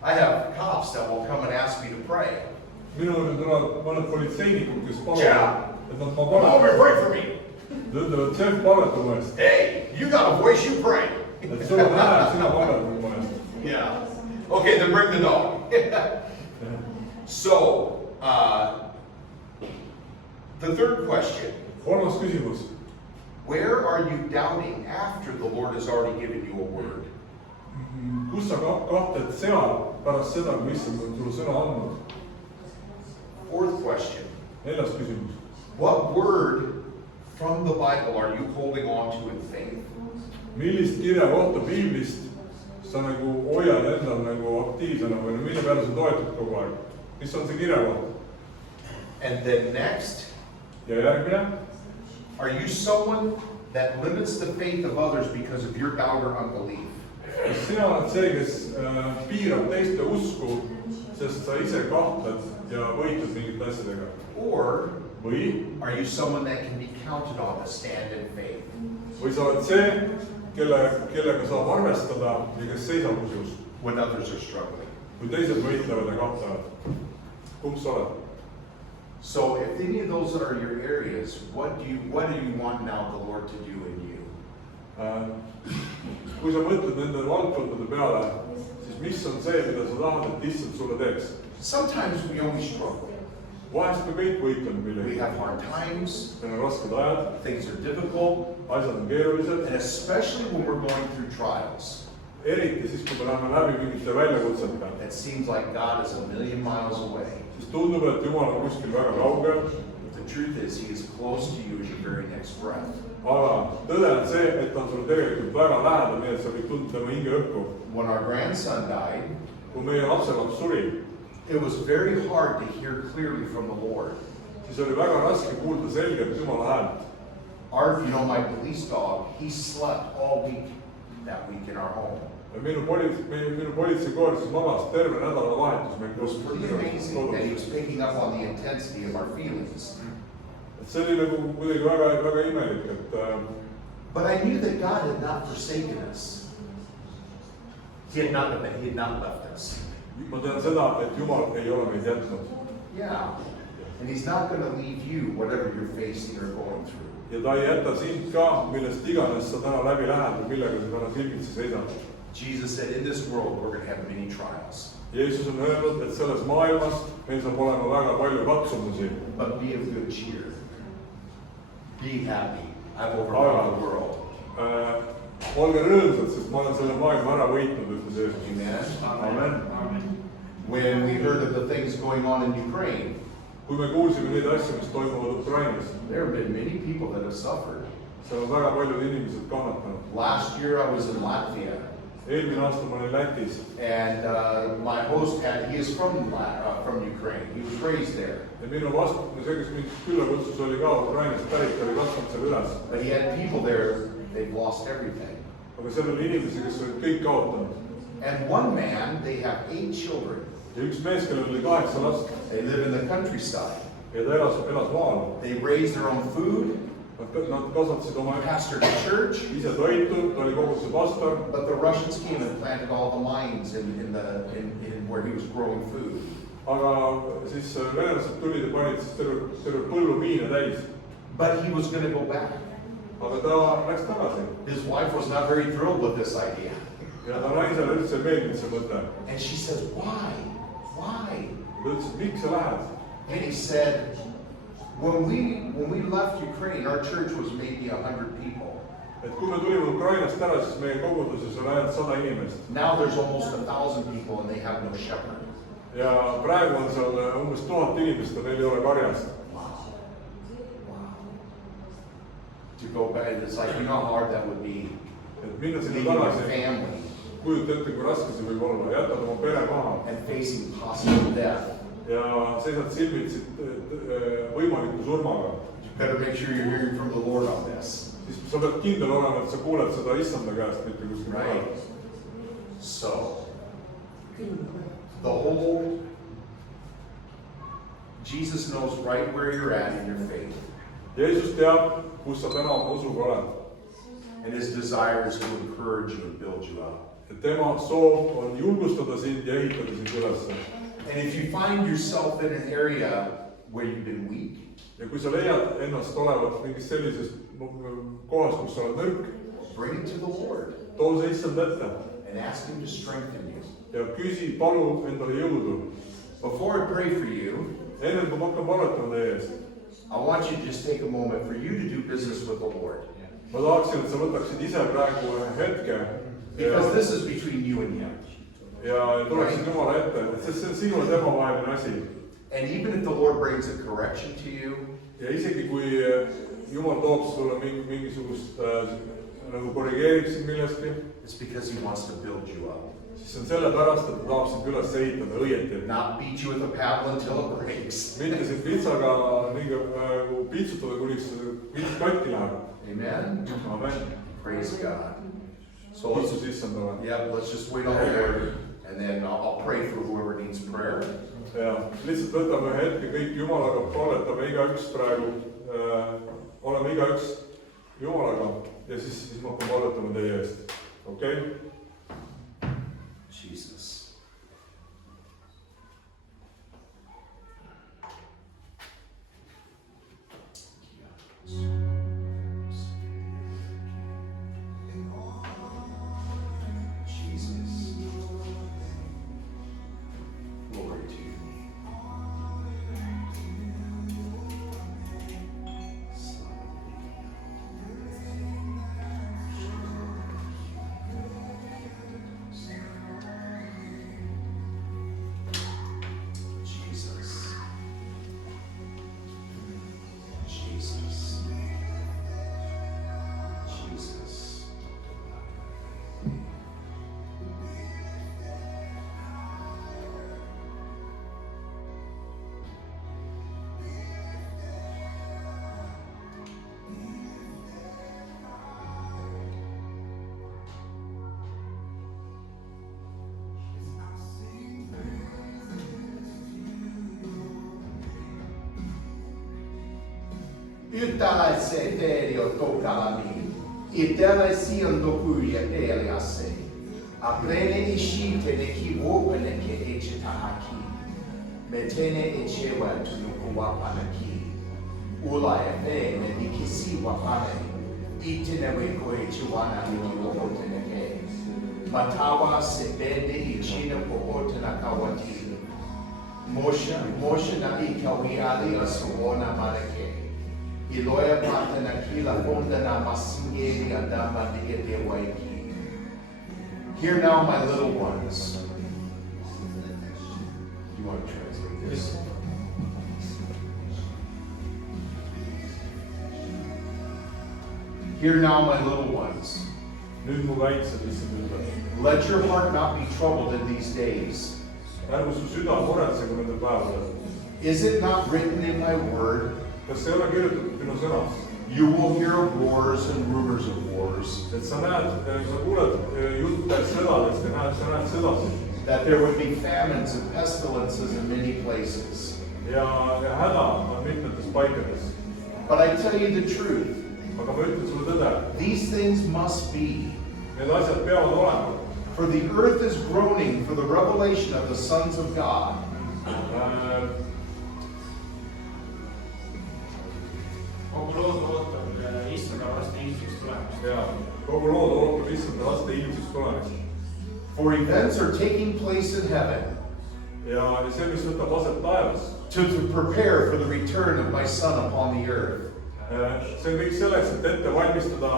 I have cops that will come and ask me to pray. Minu juurde tulevad mõned politseinikud, kes Yeah. paluvad, et nad ma Come over palvetan. and pray for me. Nad ütlevad, Jeff, palveta mu eest. Hey, you got a voice, you pray. Et sul on hääl, sina palveta mu eest. Yeah. Okay, then bring the dog. So, the third question. Kolmas küsimus. Where are you doubting after the Lord has already given you a word? Kus sa kahtled seal pärast seda, kui issand on sulle sõna andnud? Fourth question. Neljas küsimus. What word from the Bible are you holding on to in faith? Millist kirjakohta Piiblist sa nagu hoiad endal nagu aktiivsena või mille peale sa toetud kogu aeg? Mis on see kirjakoht? And then next, Ja järgmine. are you someone that limits the faith of others because of your doubt or unbelief? Kas sina oled see, kes piirab teiste usku, sest sa ise kahtled ja võitled mingite asjadega? Or Või are you someone that can be counted on to stand in faith? sa oled see, kellega saab arvestada ja kes seisab usus, When others are struggling. kui teised võitlevad ja kahtlevad? Kumb sa oled? So if any of those are your areas, what do you want now the Lord to do in you? Kui sa mõtled nende valdkondade peale, siis mis on see, mida sa tahad, et issand sulle teeks? Sometimes we always struggle. Vahest me kõik võitleme We millegagi. have hard times, Meil on rasked ajad, things are difficult, asjad on keerulised, and especially when we're going through trials. eriti siis, kui me läheme läbi mingite väljakutsete. It seems like God is a million miles away. Siis tundub, et Jumal on kuskil väga kaugel, But the truth is, He is close to you as your very next breath. aga tõde on see, et ta on sulle tegelikult väga lähedal, nii et sa võid tunda tema hingeõhku. When our grandson died, Kui meie lapselaps suri, it was very hard to hear clearly from the Lord. siis oli väga raske kuulda selgelt Jumala häält. My police dog, he slept all week that week in our home. Minu politseikoer siis magas terve nädalavahetus meil It was pretty amazing that he was picking up on the intensity of our feelings. Et see oli nagu kuidagi väga imelik, et But I knew that God had not forsaken us. He had not left us. ma tean seda, et Jumal ei ole meid jätnud. Yeah. And He's not going to leave you, whatever you're facing or going through. Ja ta ei jäta sind ka, millest iganes sa täna läbi lähed või millega sa täna silmitsi seisad. Jesus said, in this world, we're going to have many trials. Jeesus on öelnud, et selles maailmas meil saab olema väga palju katsumusi. But be of good cheer. Be happy. I've overcome the world. Olge rõõmsad, sest ma olen selle maailma ära võitnud, ütles Jeesus. Amen. Amen. When we heard of the things going on in Ukraine, Kui me kuulsime neid asju, mis toimuvad Ukrainas, there have been many people that have suffered. seal on väga paljud inimesed kannatanud. Last year I was in Latvia, Eelmine aasta ma olin Lätis and my host he is from Ukraine. He was raised there. ja minu vastupidi, see, kes mind külla kutsus, oli ka Ukrainast pärit, oli kasvanud seal üles. But he had people there, they've lost everything. Aga seal oli inimesi, kes olid kõik kaotanud. And one man, they have 8 children. Ja üks mees, kellel oli 8 last They live in the countryside. ja ta elas maal. They raise their own food, Nad kasvatasid oma pastored a church, ise toitu, ta oli koguduse pastor. but the Russians came and planted all the mines in where he was growing food. Aga siis venelased tulid ja panid siis terve põllu miine täis. But he was going to go back. Aga ta läks tagasi. His wife was not very thrilled with this idea. Ja ta naisele üldse ei meeldinud see mõte. And she says, why? Why? Ta ütles, et miks sa lähed? And he said, when we left Ukraine, our church was maybe 100 people. Et kui me tulime Ukrainast ära, siis meie koguduses oli ainult 100 inimest. Now there's almost 1,000 people and they have no shepherd. Ja praegu on seal umbes 1000 inimest ja neil ei ole karjast. to go back. It's like, you know how hard that would be. et minna sinna Leaving your tagasi, family kujuta ette, kui raske see võib olla, jätad oma pere maha and facing possible death. ja seisad silmitsi võimaliku surmaga, You better make sure you're hearing from the Lord on this. siis sa pead kindel olema, et sa kuuled seda issanda käest, mitte kuskil mujal. Right? So, the whole, Jesus knows right where you're at in your faith. Jeesus teab, kus sa täna oma usuga oled. And his desire is to encourage you and build you up. Et tema soov on julgustada sind ja ehitada sind ülesse. And if you find yourself in an area where you've been weak, ja kui sa leiad ennast olevat mingis sellises kohas, kus sa oled nõrk, bring it to the Lord too see issand ette and ask him to strengthen you. ja küsi, palu endale jõudu. Before I pray for you, Enne kui ma hakkan palvetama teie eest, I want you to just take a moment for you to do business with the Lord. ma tahaksin, et sa võtaksid ise praegu ühe hetke Because this is between you and him. ja tuleksid Jumala ette, et see on sinu ja tema vaheline asi. And even if the Lord brings a correction to you, ja isegi kui Jumal toob sulle mingisugust nagu korrigeerib sind millestki, it's because he wants to build you up. siis see on sellepärast, et ta tahab sind üles ehitada õieti. Not beat you with a paddle until it breaks. mitte sind pitsaga pitsutada, kuniks pits katki läheb. Amen? Amen. Praise God. So let's, Kiitus issandale. let's just wait on the Lord, and then I'll pray for whoever needs prayer. ja lihtsalt võtame hetke kõik Jumalaga, palvetame igaüks praegu, oleme igaüks Jumalaga ja siis ma hakkan palvetama teie eest, okei? Jesus. Jesus. Glory to you. Jesus. Jesus. Jesus. Yhtäläiseen teerio tokalami, itäläisiin dokuja teeliasse. Aprene ishite ne kiwopene ke echitahaki. Metene echewa tunukuwa panaki. Ula efe ne nikisiwa pane. Itine weko echiwana nikiwopotene ke. Matawa sebende ichina popotena kawati. Moshe na ikawiali asuona mareke. Iloya pata na kila fonda na masingeri adama digete waiki. Hear now, my little ones. You want to translate this? Hear now, my little ones. nüüd mu väiksed issand ütleb. Let your heart not be troubled in these days. ärgu su süda muretsegu nendel päevadel. Is it not written in my word? kas see ei ole kirjutatud minu sõnas? You will hear of wars and rumors of wars. et sa näed, sa kuuled jutte sõdadest ja sa näed sõdasid. That there would be famines and pestilences in many places. ja häda on mitmetes paikades. But I tell you the truth. aga ma ütlen sulle tõde. These things must be. Need asjad peavad olema. For the earth is groaning for the revelation of the sons of God. kogu lood ootab issanda laste ilmsust tulemust. ja kogu lood ootab issanda laste ilmsust tulemist. For events are taking place in heaven. ja see, mis võtab aset taevas. To prepare for the return of my son upon the earth. see on kõik selleks, et ette valmistada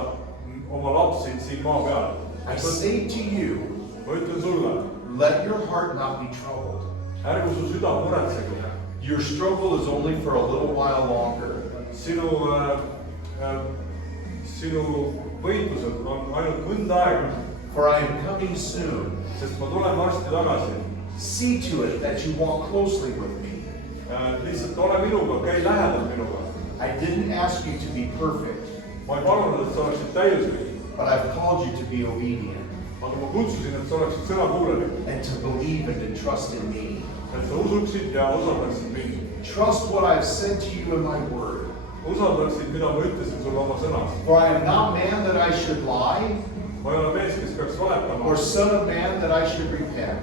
oma lapsi siin maa peal. I say to you, ma ütlen sulle, let your heart not be troubled. ärgu su süda muretsegu. Your struggle is only for a little while longer. sinu sinu võitlused on ainult mõnda aega, for I am coming soon. sest ma tulen varsti tagasi. See to it that you walk closely with me. Lihtsalt ole minuga, käi lähedalt minuga. I didn't ask you to be perfect, Ma ei palunud, et sa oleksid täiuslik, but I've called you to be obedient aga ma kutsusin, et sa oleksid sõnakuulelik, and to believe and to trust in me. et sa usuksid ja usaldaksid mind. Trust what I've said to you in my word. Usaldaksid, mida ma ütlesin sulle oma sõnas. For I am not man that I should lie, Ma ei ole mees, kes peaks valetama or son of man that I should repent.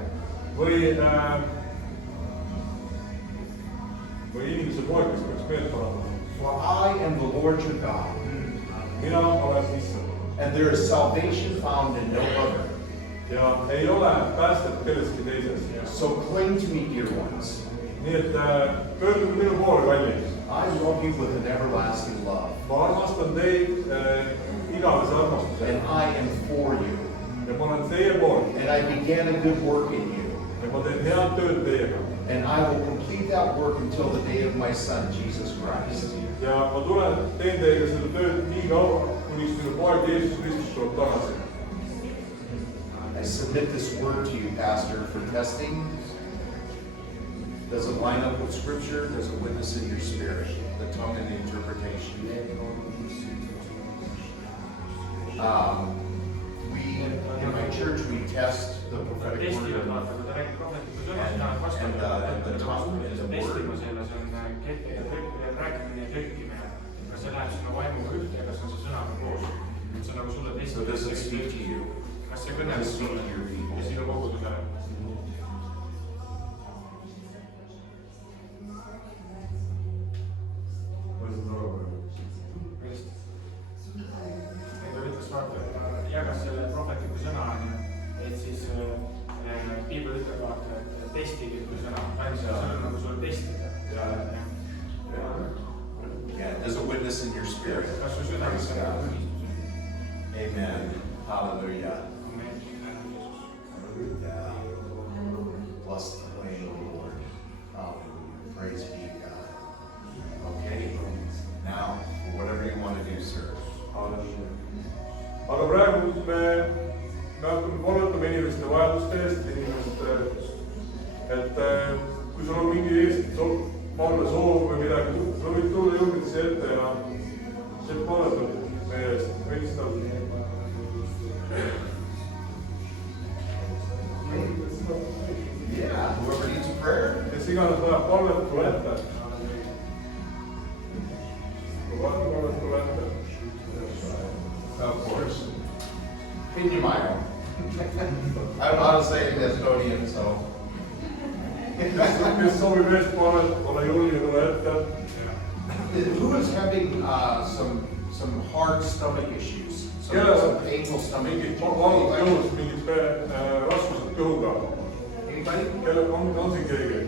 või inimese poeg, kes peaks meelt parandama. For I am the Lord your God, Mina olen issand and there is salvation found in no other. ja ei ole päästet kelleski teises. So cling to me, dear ones. Nii et pöörduge minu poole, kallid. I love you with an everlasting love, Ma armastan teid igavese armastusega and I am for you. ja ma olen teie poolt And I began a good work in you, ja ma teen head tööd teiega. and I will complete that work until the day of my Son, Jesus Christ. Ja ma teen teiega seda tööd nii kaua, kuniks minu poeg Jeesus Kristus tuleb tagasi. I submit this word to you, Pastor, for testing. Does it line up with Scripture? Does it witness in your spirit? The tongue and the interpretation. In my church, we test the prophetic testivad, word. vaata, kui ta räägib prohvetliku sõnast, tahab vastata. Testima selles on rääkimine ja tõlkimine. Kas see läheb sinna vaimuga ühte ja kas on see sõnaga koos? See on nagu sulle So does it speak to testimine. you? Kas see kõneleb sulle ja sinu kogudusele? Ma ei saa aru. Ta ütles, vaata, et ta jagas selle prohvetliku sõna, et siis Piibel ütleb, vaata, et testige seda sõna. See on nagu sulle testida. Yeah, does it witness in your spirit? Kas su südames on nagu tunnistus? Amen. Hallelujah. Yeah. Bless the name of the Lord. Hallelujah. Praise be to God. Okay. Now, for whatever you want to do, sir. Aga praegu me hakkame palvetama inimeste vajaduste eest, et kui sul on mingi palvesoov või midagi, sa võid tulla julgelt siia ette ja see palvetab meie eest, võistab. Yeah, whoever needs a prayer. Kes iganes vajab palvet, tule ette. Kui vajab palvet, tule ette. Of course. Pinjamayo. I don't know how to say it in Estonian, so. Kes soovib eest palvet, ole julge, tule ette. Who is having some hard stomach issues? Some painful stomach Mingid issues? valud kõhus, mingid raskused kõhuga. Anybody? Kellel on siin keegi?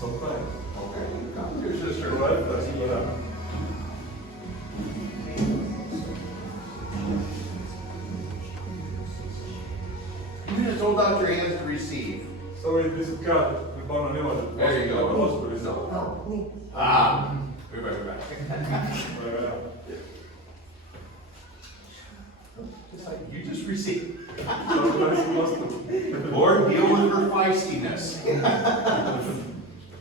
Sometimes. Okay. Come to your sister. Tule ette, siis me läheme. You just hold out your hands to receive. Sa võid lihtsalt käed panna niimoodi, et There you go. vastu lihtsalt. Ah. Hüve. You just receive. Sa võid lihtsalt vastu. Lord, deal with her feistiness.